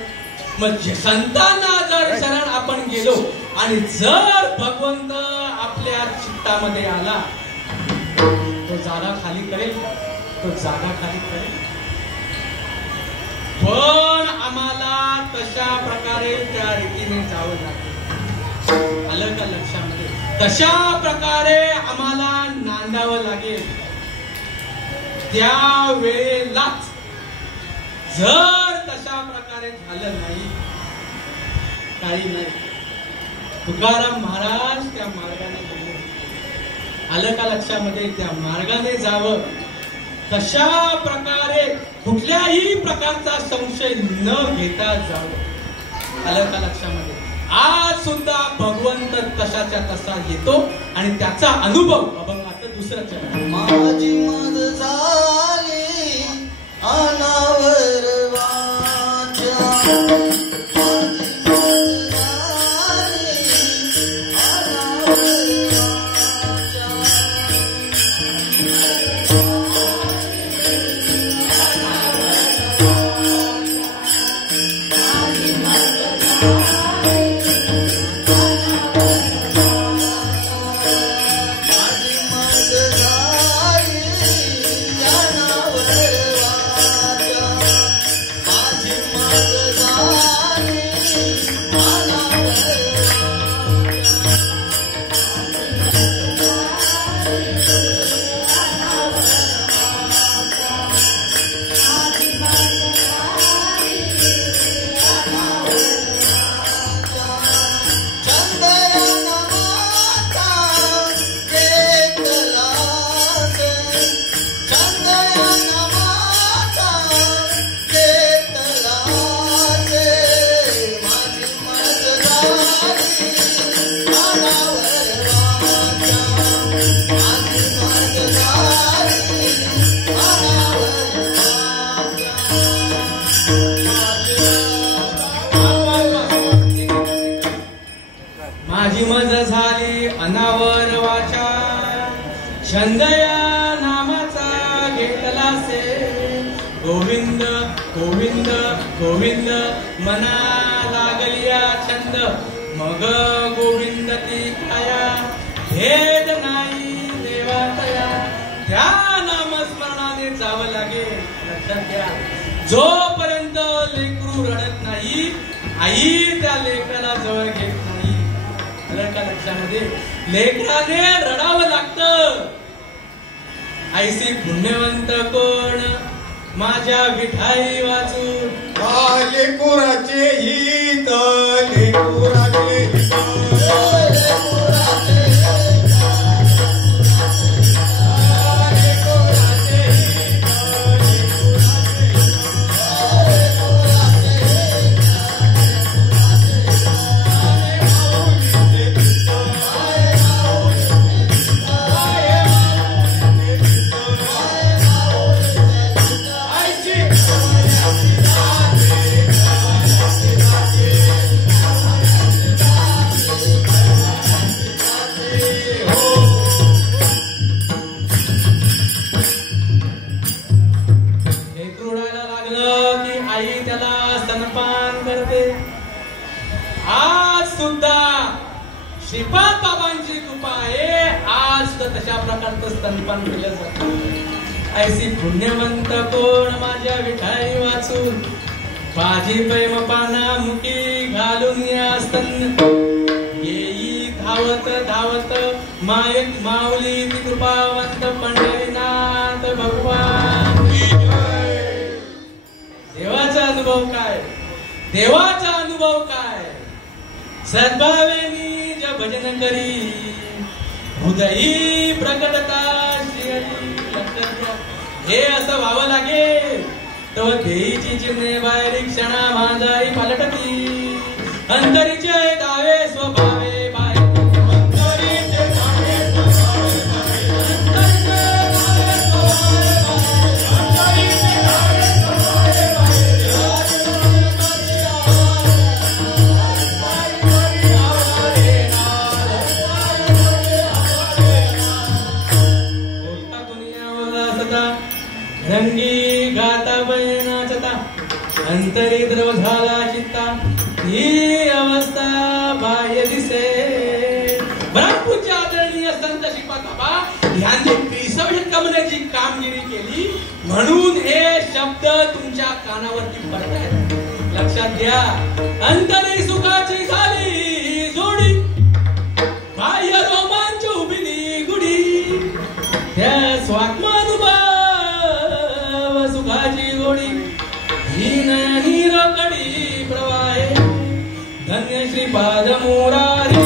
मग संतांना जर शरण आपण गेलो आणि जर भगवंत आपल्या चित्तामध्ये आला, तो जागा खाली करेल, तो जागा खाली करेल. पण आम्हाला तशा प्रकारे त्या रीतीने जावं लागेल. आलं का लक्षामध्ये? तशा प्रकारे आम्हाला नांदावं लागेल. त्या वेळेलाच जर तशा प्रकारे झालं नाही, काही नाही. तुकाराम महाराज त्या मार्गाने गेले. आलं का लक्षामध्ये? त्या मार्गाने जावं. तशा प्रकारे कुठल्याही प्रकारचा संशय न घेता जावं. आलं का लक्षामध्ये? आज सुद्धा भगवंत तशाच्या तसा येतो आणि त्याचा अनुभव अभंगाचं दुसरं चरण. माझी मद झाली अनावर वाचा, माझी मज झाली अनावर वाचा, छंदया नामाचा घेतला से. गोविंद गोविंद गोविंद मना लागलिया छंद, मग गोविंद ती काया. भेद नाही देवातया, त्या नामस्मरणाने जावं लागेल. लक्षात घ्या, जोपर्यंत लेकरू रडत नाही, आई त्या लेकराला जवळ घेत नाही. का लक्षामध्ये लेकराने रडावं लागतं. ऐसी पुण्यवंत कोण माझ्या विठाई वाचून. लेकुराचे हित, लेकुराचे हित, श्रीपाद बाबांची कृपा आहे. आज तर तशा प्रकारचं स्तनपान केलं जातं. ऐसी पुण्यवंत कोण माझ्या विठाई वाचून. भाजी प्रेम पाना मुखी घालून या स्तन, येई धावत धावत मायक माऊली ती कृपावंत पंढरीनाथ भगवान. देवाचा अनुभव काय, देवाचा अनुभव काय. सद्भावेनी भजन करी हृदयी प्रकटता श्री. हे असं व्हावं लागेल तो देईची चिन्हे बाहेर क्षणा माझाई पालटती. अंतरीचे दावे स्वभावे रंगी गाता बयनाचता, अंतरी द्रव झाला चित्ता. ही अवस्था बाह्य दिसे. ब्रह्मपूज्य आदरणीय संत श्रीपाद बाबा यांनी 20 कमण्याची कामगिरी केली, म्हणून हे शब्द तुमच्या कानावरती पडतायत. लक्षात घ्या, अंतरी सुखाची झाली जोडी, बाह्य रोमांच उभिली गुढी. त्या स्वात्मानुभव सुखाची गोडी, ही नयनी रोकडी प्रवाहे. धन्य श्रीपाद मुरारी.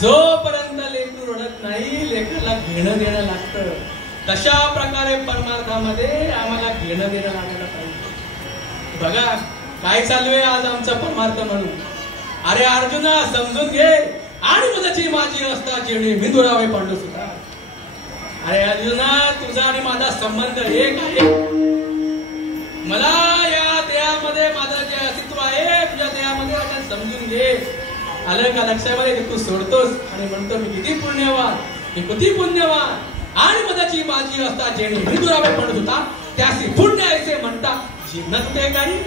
जोपर्यंत लेकरू रडत नाही लेकराला घेणं देणं लागतं. तशा प्रकारे परमार्थामध्ये आम्हाला घेणं देणं लागायला पाहिजे. बघा काय चालू आहे आज आमचं परमार्थ म्हणून. अरे अर्जुना समजून घे आणि मदची माझी असता चिरणी मी दुरावे पडलो सुद्धा. अरे अर्जुना तुझा आणि माझा संबंध एक आहे. मला या देहामध्ये माझं जे अस्तित्व आहे तुझ्या देहामध्ये समजून घे. आलं का लक्षामध्ये तू सोडतोस आणि म्हणतो मी किती पुण्यवान मी किती पुण्यवान आणि मदची माझी असता जेणे मी दुरावे पडत होता त्यासी पुण्य ऐसे म्हणता जीवनात ते काही.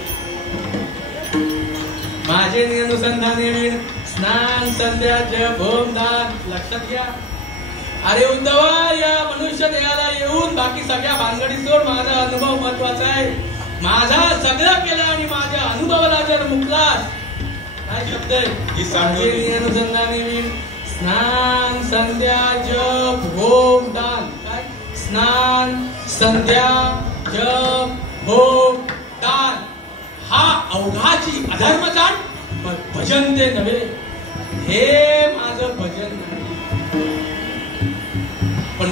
माझे अनुसंधाने विण स्नान संध्या जप होम दान लक्षात घ्या. अरे उद्धवा या मनुष्य देहाला येऊन बाकी सगळ्या भानगडी सोड. माझा अनुभव महत्वाचा आहे. माझा सगळं केलं आणि माझ्या अनुभवाला जर मुकलास काय शब्द आहे अनुसंधाने विण स्नान संध्या जप होम दान. काय स्नान संध्या जप होम दान हा अवघाची अधर्मचान भजन ते नव्हे. हे माझं भजन नाही पण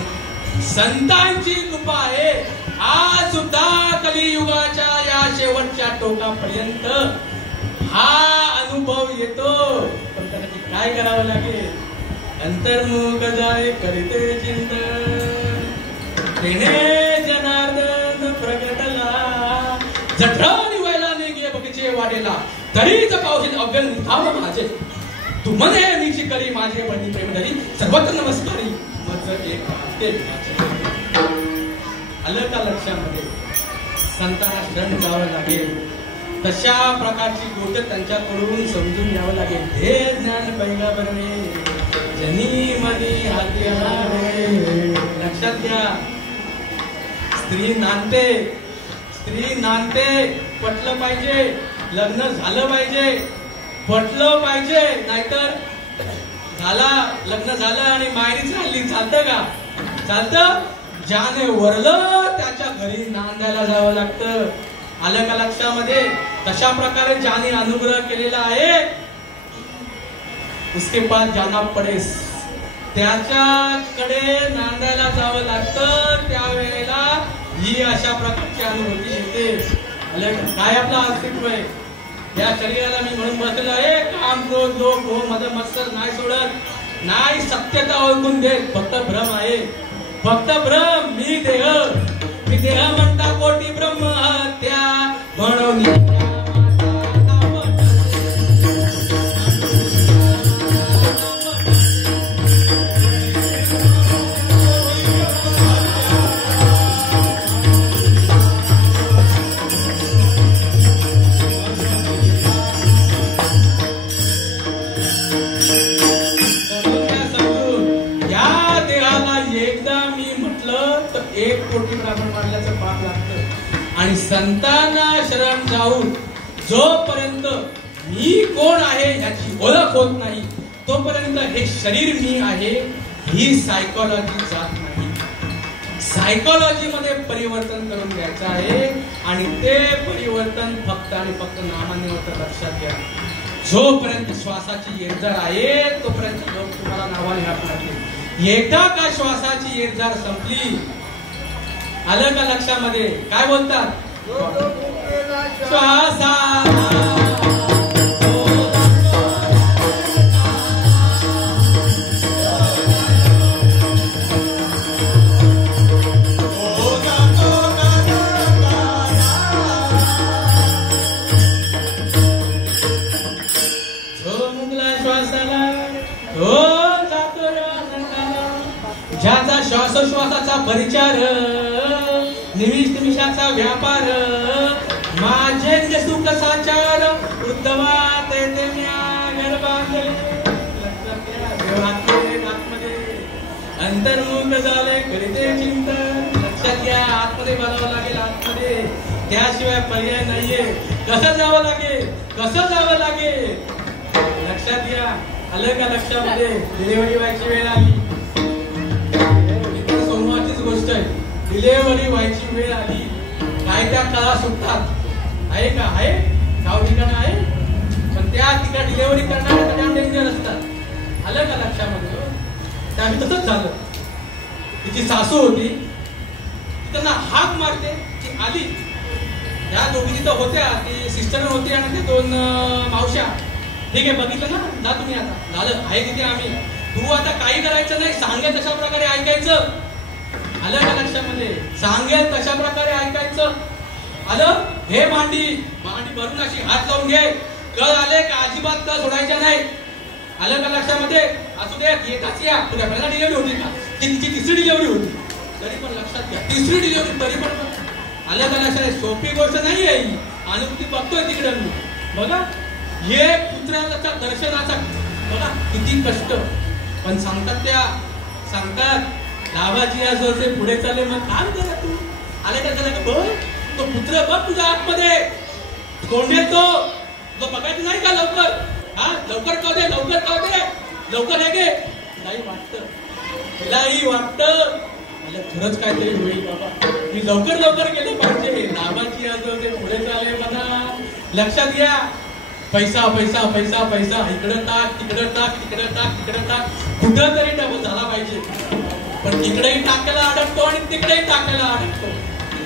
संतांची कृपा आहे. आज सुद्धा कलियुगाच्या या शेवटच्या टोकापर्यंत हा अनुभव येतो. पण त्यासाठी काय करावं लागेल. अंतर्मुख जाय करीते चिंतन तेने जनार्दन प्रगटला जठरानी व्हायला नाही गे बगीचे वाढेला तरीच पावशीत अव्यंग धाव माझे तू म्हणे निशी करी माझे बंदी प्रेम धरी सर्वत्र नमस्कारी मज एक ते आलं का लक्षामध्ये. संतांना शरण जावं लागेल. तशा प्रकारची गोष्ट त्यांच्याकडून समजून घ्यावं लागेल. हे ज्ञान पहिला बनवे जनी मनी हाती आणावे. लक्षात घ्या. स्त्री नांदते पटलं पाहिजे. लग्न झालं पाहिजे पटलं पाहिजे. नाहीतर लग्न झालं आणि मायरी चालली चालतं का. चालतं. ज्याने वरलं त्याच्या घरी नांदायला जावं लागतं. आलं का लक्षामध्ये. तशा प्रकारे ज्याने अनुग्रह केलेला आहे उसके पास जाना पडेस त्याच्याकडे नांदायला जावं लागतं. त्यावेळेला ही अशा प्रकारची अनुभूती येते. आलं काय आपलं अस्तित्व आहे. या शरीराला मी म्हणून बसलेलं आहे. काम क्रोध लोभ मोह मद मत्सर नाही सोडत नाही. सत्यता ओळखून देत. फक्त भ्रम आहे. फक्त भ्रम. मी देह म्हणता कोटी ब्रह्म हत्या म्हणून आणि संतांना शरण जाऊन जोपर्यंत मी कोण आहे याची ओळख होत नाही तोपर्यंत हे शरीर मी आहे ही सायकोलॉजी जात नाही. सायकोलॉजी मध्ये परिवर्तन करून घ्यायचं आहे आणि ते परिवर्तन फक्त आणि फक्त नामाने होतं. लक्षात घ्या. जोपर्यंत श्वासाची येरझार आहे तोपर्यंत लोक तुम्हाला नावाने हाकतील. एकदा का श्वासाची येरझार संपली आलं का लक्षामध्ये. काय बोलतात श्वासा ज्याचा श्वासोश्वासाचा परिचार निमिषाचा व्यापार माझे सुख साचार उद्धवा तेथे घर बांधले आतमध्ये अंतर्मुख झाले करीते चिंतन लक्षात घ्या आतमध्ये बघावं लागेल आतमध्ये त्याशिवाय पर्याय नाहीये कसं जावं लागेल लक्षात घ्या आलं का लक्षामध्ये डिलिव्हरी व्हायची वेळ आली गोष्ट आहे डिलेव्हरी व्हायची वेळ आली काय त्या कळा सुटतात आहे का आहे गाव ठिकाण आहे पण त्या ठिकाणी डिलेव्हरी करणाऱ्या डेंजर असतात आलं का लक्षामध्ये त्यावेळी तसंच झालं तिची सासू होती त्यांना हाक मारते ती आली त्या दोघी तिथं होत्या ती सिस्टर होती आणि ते दोन मावश्या ठीक आहे बघितलं ना जा तुम्ही आता झालं आहे तिथे आम्ही तू आता काही करायचं नाही सांगेल तशा प्रकारे ऐकायचं आलं का लक्षामध्ये सांगेल तशा प्रकारे ऐकायचं आलं हे मांडी भरून अशी हात लावून घे कळ आले का अजिबात कळ सोडायच्या नाही आलं का लक्षामध्ये असू दे येताच या तुझ्या पहिला डिलिव्हरी होती का तिची तिसरी डिलिव्हरी होती तरी पण लक्षात घ्या तिसरी डिलिव्हरी तरी पण आलं का लक्षात सोपी गोष्ट नाही आहे अनुभूती बघतोय तिकडे मी बघा हे पुत्राचा दर्शनाचा बघा किती कष्ट पण सांगतात लाभाची असं पुढे चालले मग काय केलं तू आले का त्याला बघ तो पुत्र बघ तुझ्या आतमध्ये कोण तो बघायचं नाही का लवकर हा लवकर कळ दे लवकर हे गे तिलाही वाटतं मला खरंच काहीतरी होईल बाबा मी लवकर गेले पाहिजे लाभाची असं ते पुढे चालले म्हणा लक्षात घ्या पैसा इकडं टाक कुठं तरी डबल झाला पाहिजे पण तिकडेही टाकायला अडकतो आणि तिकडेही टाकायला अडकतो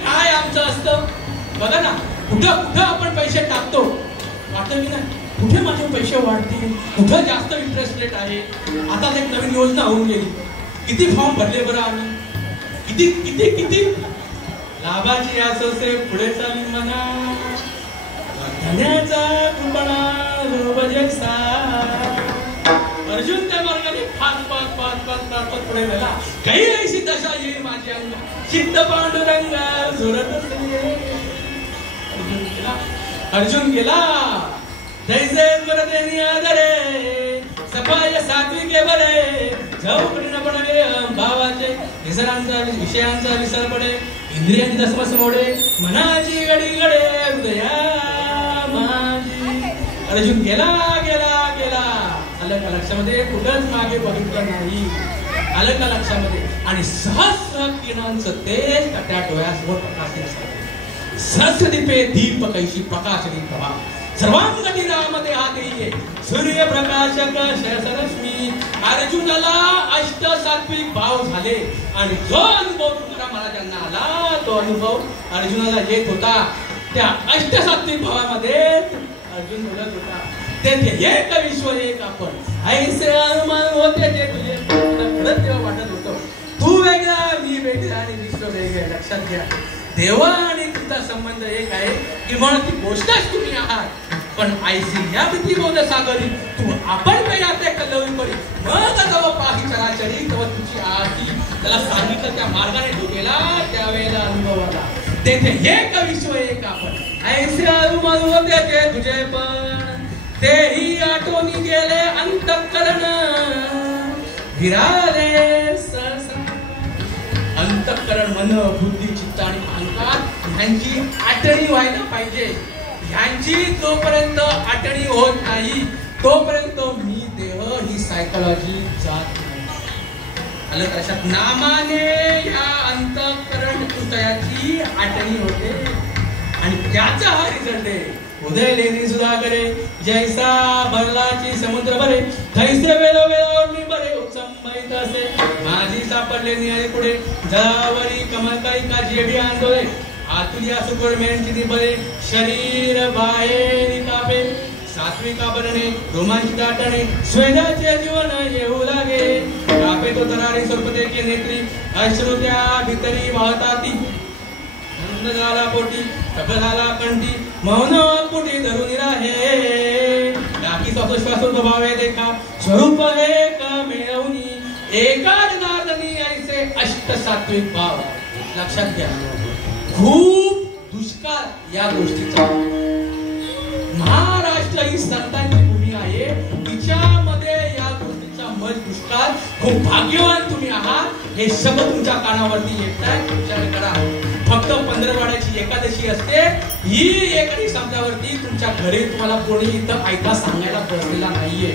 काय आमचं असतं बघा ना कुठं आपण पैसे टाकतो वाटतं की नाही कुठे माझे पैसे वाढतील कुठं जास्त इंटरेस्ट रेट आहे आता एक नवीन योजना होऊन गेली किती फॉर्म भरले बरं आम्ही किती लाभाची असं पुढे चालली म्हणा धन्याचा कृपणा अर्जुन त्या मार्गाने पाच पुढे गेला काही ऐशी दशा येईल माझी अंग सिद्ध पांडुरंगा झुरत अर्जुन गेला जैसे स्मरते आदरे सफाय सात्विके बरे झौकडी न पडवे भावाचे विषयांचा विसर पडे इंद्रियांची दसमस मोडे मनाची गडी गडे हृदया माझी अर्जुन गेला आलं का लक्षामध्ये कुठंच मागे बघितलं नाही आलं का लक्षामध्ये आणि सहस्र किरणांचं तेज त्या डोळ्यासमोर प्रकाशित सहस्रदीपे दीप कैशी प्रकाशनी प्रभा सर्वांगती रामते हाते सूर्य प्रकाशक शरसरश्मी अर्जुनाला अष्ट सात्विक भाव झाले आणि जो अनुभव तुकाराम महाराजांना आला तो अनुभव अर्जुनाला येत होता त्या अष्ट सात्विक भावामध्ये अर्जुन बोलत होता तेथे एक विश्व एक आपण ऐसे अनुमान होते जे तुझे खरंच तेव्हा वाटत होतं तू वेगळा मी वेगळा आणि विश्व वेगळे लक्षात घ्या देवा आणि तुझा संबंध एक आहे किंवा ती गोष्टच तुम्ही आहात पण ऐसी या भीतीबोध सागरी तू आपण वेगळा ते कलवी पडी मग जवळ पाही चराचरी तेव्हा तुझी आरती त्याला सांगितलं त्या मार्गाने तू गेला त्यावेळेला अनुभव आला तेथे एक विश्व एक आपण ऐसे अनुमान होते ते तुझे पण तेही आठवणी गेले अंतःकरण विराले अंतःकरण मन बुद्धी चित्त आणि अहंकार ह्यांची आठवणी व्हायला पाहिजे ह्यांची जोपर्यंत आठवणी होत नाही तोपर्यंत मी देह ही सायकोलॉजी जात नाही आलं लक्षात नामाने या अंतःकरण हृदयाची आठवणी होते आणि त्याचा हा रिझल्ट आहे उदय लेनी सुधागरे जैसा भरलाची समुद्र भरे जैसे वेळो वेळोनी बरे उत्संबईत असे माझी सापडले निळे पुढे जळावरी कमल काही का जेडी आंदोले आतुलिया सुपरमॅनची निबळे शरीर बाहेर कापे सात्विका बरणे रोमांच दाटणे स्वेदाचे जीवन येऊ लागे कापे तो तरारी स्वरूपतेची नेत्री अश्रुत्या भितरी वाहताती नंद झाला पोटी तप झाला कंठी मौन पोटी धरून राहे बाकी स्वतःश्वास भावे देखा स्वरूप एक मिळवणी एका जनार्दनी ऐसे अष्ट सात्विक भाव लक्षात घ्या खूप दुष्काळ या गोष्टीचा महाराष्ट्र ही संतांची भूमी आहे तिच्यामध्ये या गोष्टीचा मत दुष्काळ खूप भाग्यवान तुम्ही आहात हे शब्द तुमच्या कानावरती येत आहे विचार करा फक्त पंधरवड्याची एकादशी असते ही एकादशी संपल्यावरती तुमच्या घरी तुम्हाला कोणी इथं ऐका सांगायला बसलेला नाहीये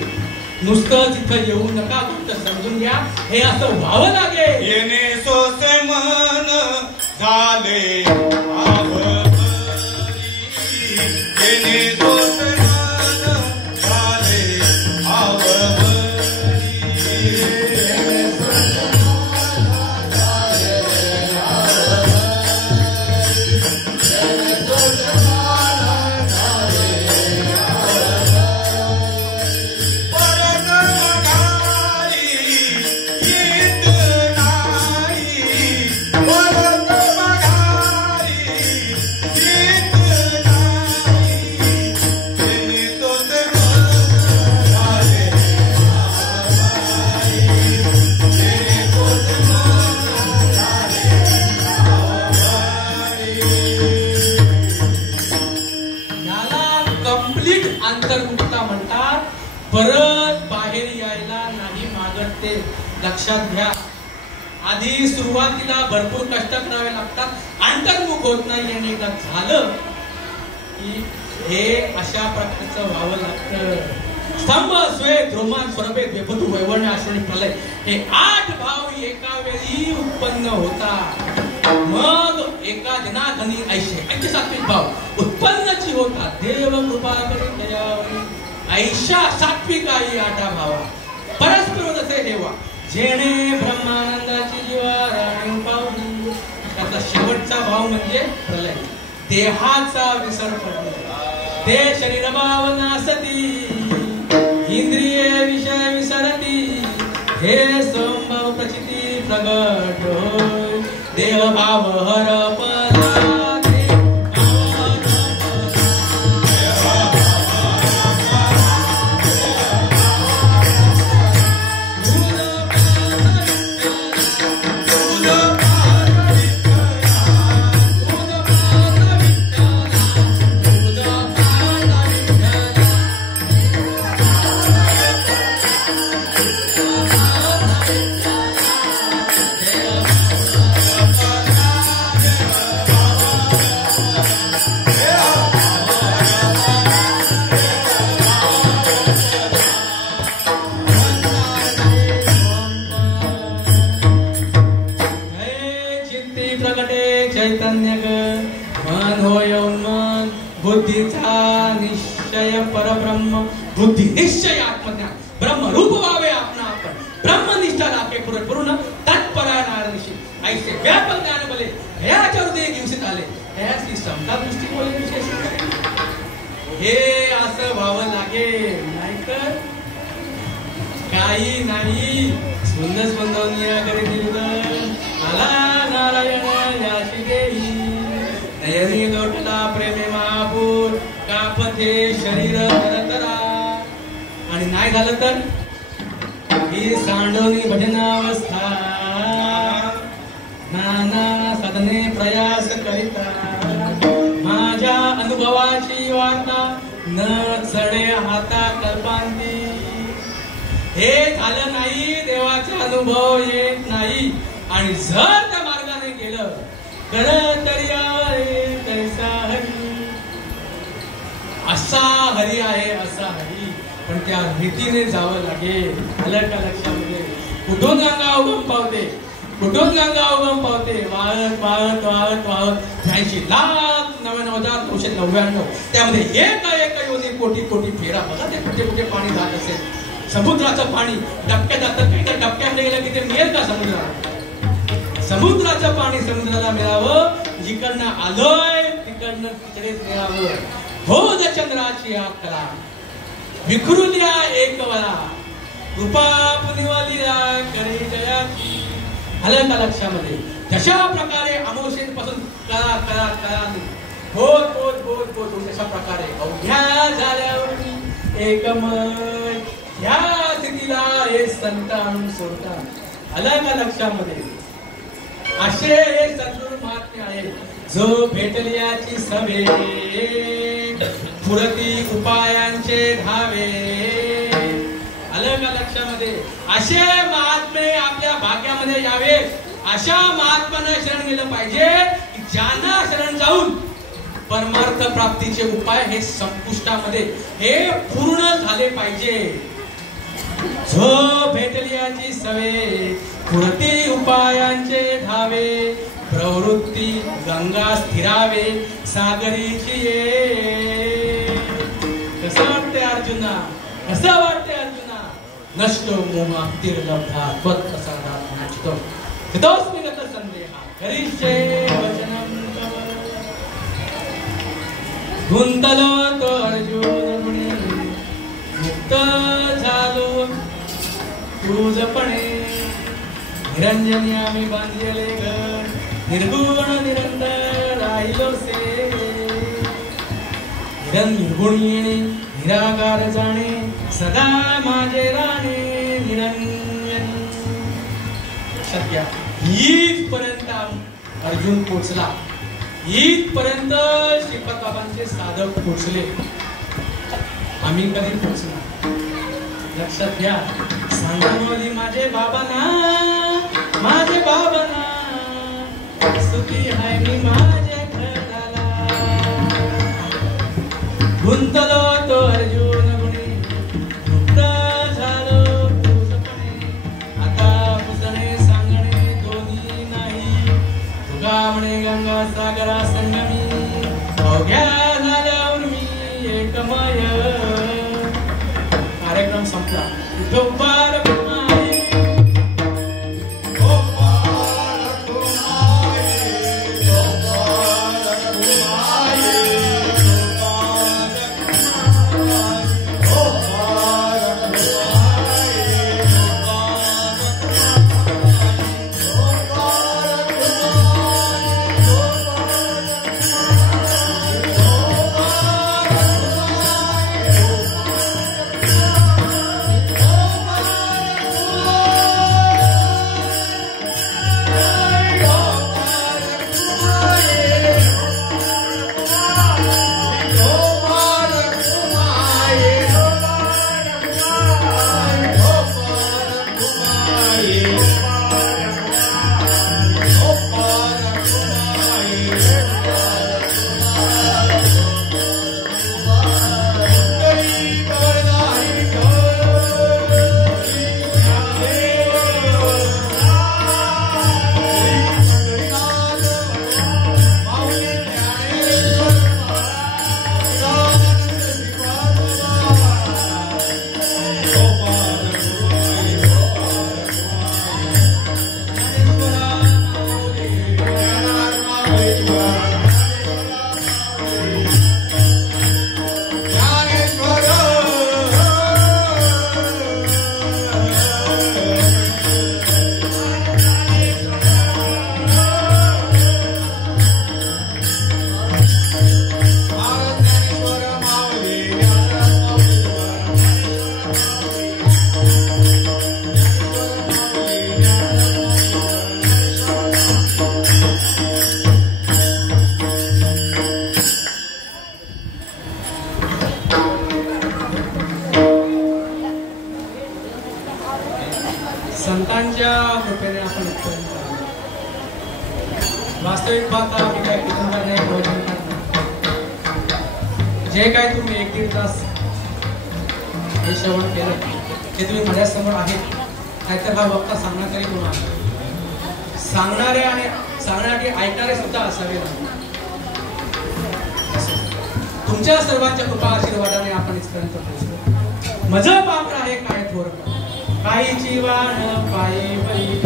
नुसतंच इथं येऊ नका फक्त समजून घ्या हे असं व्हावं लागेल येणे सोसे मन झाले येणे सोसे मन झाले लक्षात घ्या आधी सुरुवातीला भरपूर कष्ट करावे लागतात अंतर्मुख होत नाही आणि एकदा झालं की हे अशा प्रकारचं व्हावं लागतं स्तंभ स्वेद रोमान स्वरभेद वेपतू वैवण्य आश्रणी प्रलय हे 8 भाव एका वेळी उत्पन्न होतात मग एका दिनाधनी ऐशे सात्विक भाव उत्पन्नची होतात देव कृपा करी दयावरी ऐशा सात्विक आई 8 भावा परस्पर जसे देवा जेणे ब्रह्मानंदाची जीवाराणी पावली त्याचा शेवटचा भाव म्हणजे प्रलय देहाचा विसर पडणे ते शरीर भाव नासती इंद्रिय विषय विसरती हे संभव प्रचिती प्रगट होय देह भाव हरपला बुद्धीचा निश्चय परब्रह्म बुद्धी निश्चय आत्मज्ञान ब्रह्म रूप व्हावे आपण आपण ब्रह्मनिष्ठा राखे पूर्ण तत्परायणार्निशी ऐसे व्यापक ज्ञान बले ह्याच्या हृदय दिवसित आले ह्याची समता दृष्टी बोले विशेष हे असं व्हावं लागेल नाहीतर काही नाही सुंदर स्पंदनीय करी दिलं आला नारायण याशी देई नयनी लोटला प्रेमे महापूर कापथे शरीर तरतरा आणि नाही झालं तर ही सांडोनी भजनावस्था नाना साधने प्रयास करिता माझ्या अनुभवाची वार्ता न चढे हाता कल्पांती हे झालं नाही देवाचा अनुभव येत नाही आणि जर त्या मार्गाने गेलं कैसा हरी असा हरी आहे असा हरी पण त्या रीतीने जावं लागेल आलं का लक्षामध्ये कुठून गंगा उगम पावते कुठून गंगा उगम पावते वाहत वाहत वाहत वाहत 83,99,999 त्यामध्ये एक योनी कोटी कोटी फेरा बघा ते कुठे कुठे पाणी जात असेल समुद्राचं पाणी डबक्यात जातं काही डबक्यामध्ये गेलं की ते मिळेल का समुद्राला समुद्राचं पाणी समुद्राला मिळावं जिकडनं आलोय तिकडनं तिकडेच न्यावं. हो द चंद्राची आकला विखरुल्या एकवला कृपा पुनिवालिया करी जयाची. आलं का लक्षामध्ये? जशा प्रकारे अमोशेपासून कळा कळा कळा बोध बोध बोध बोध तशा प्रकारे अवघ्या झाल्यावर एकमय ह्या स्थितीला हे संत आणून सोडतात. आलं का लक्षामध्ये? असे हे सद्गुरु महात्मे आहे. जो भेटल्याची सभे पुरती उपायांचे धावे. आलं का लक्षामध्ये? असे महात्मे आपल्या भाग्यामध्ये यावे. अशा महात्म्याने शरण गेलं पाहिजे की ज्यांना शरण जाऊन परमार्थ प्राप्तीचे उपाय हे संपुष्टामध्ये हे पूर्ण झाले पाहिजे. जो भेटल्याची सवे पुरती उपायांचे धावे प्रवृत्ती गंगा स्थिरावे सागरीची ये. कसं वाटते अर्जुना? कसं वाटते अर्जुना? नष्ट मोह तीर्लब्धा त्वत्प्रसादात् मोचितो हितोऽस्मि गत संदेहा करिष्ये वचनं तव. गुंतलो तो अर्जुन गुणे मुक्त झालो तुझपणे. निरंजनी आम्ही बांधलेले घर निर्गुण निरंतर राहिलो से. निर्गुण येणे निराकार जाणे सदा माझे राणे निरंजनी. सध्या इथपर्यंत अर्जुन पोचला. इथपर्यंत श्रीपाद बाबांचे साधक पोचले. आम्ही कधी पोचणार? लक्षात घ्या. सांगली माझे बाबांना माझे बाबांना स्तुती आहे मी माझे घराला. गुंतलो तो अर्जुन गुणे मुक्त झालो तुझपणे. आता पुसणे सांगणे दोन्ही नाही तुगा म्हणे गंगा सागरा संगमी. अवघ्या झाल्यावर मी एकमय. कार्यक्रम संपला. उपार संतांच्या कृपेने आपण इथपर्यंत आलो. वास्तविक पाहता मी काय कुटुंबाने नाही भोजन करणार. जे काय तुम्ही 1-1.5 तास हे श्रवण केलं ते तुम्ही माझ्यासमोर आहेत. नाहीतर हा वक्ता सांगणार तरी कोण आहे? सांगणारे आणि सांगण्यासाठी ऐकणारे सुद्धा असावे. तुमच्या सर्वांच्या कृपा आशीर्वादाने आपण इथपर्यंत पोहोचलो. मजा पापड आहे काय थोर काही जीवान पायी बैली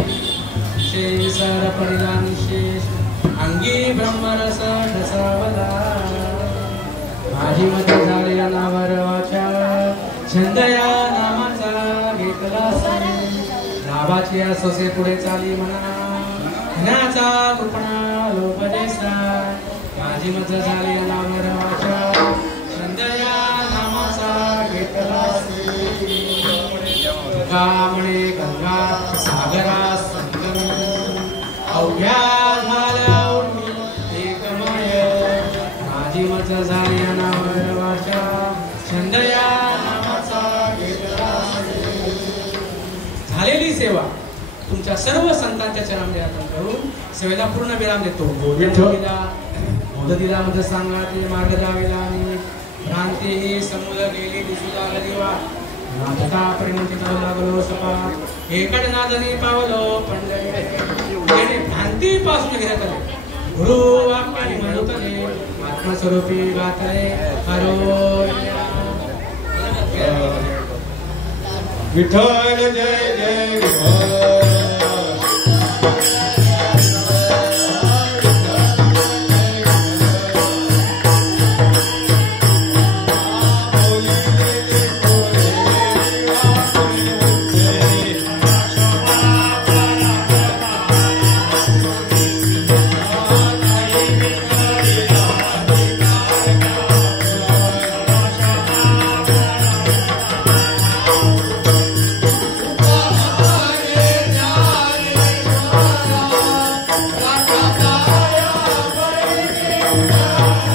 शेसर परिधान शेष अंग अंगी ब्रह्मरस ढसावला माझी मते झाले अनावर वाचा छंद या नामाचा घेतला लाभाची असोसे पुढे चाली म्हणा धनाचा कृपणा लोभदेसा माझी मत झाली अनावर वाचा छंद या नामाचा घेतला म्हणे गंगा सागरा संगम अवघ्या झाल्या एकमय माझी मत झाली अनावर वाचा छंद या नामाचा घेतला झालेली सेवा तुमच्या सर्व संतांच्या चरणामध्ये अर्पण करून सेवेला पूर्ण विराम देतो. मुदतीला मत सांगा ते मार्ग दावेला आणि भ्रांती ही समूल गेली दिसू लागला दिवा नाथता परिणतीत लागलो सपा एकड नादनी पावलो पंढरी भ्रांती पासून घेण्यात आले गुरु वाक्य म्हणतले आत्मस्वरूपी गातले हरो विठ्ठल जय जय Yeah.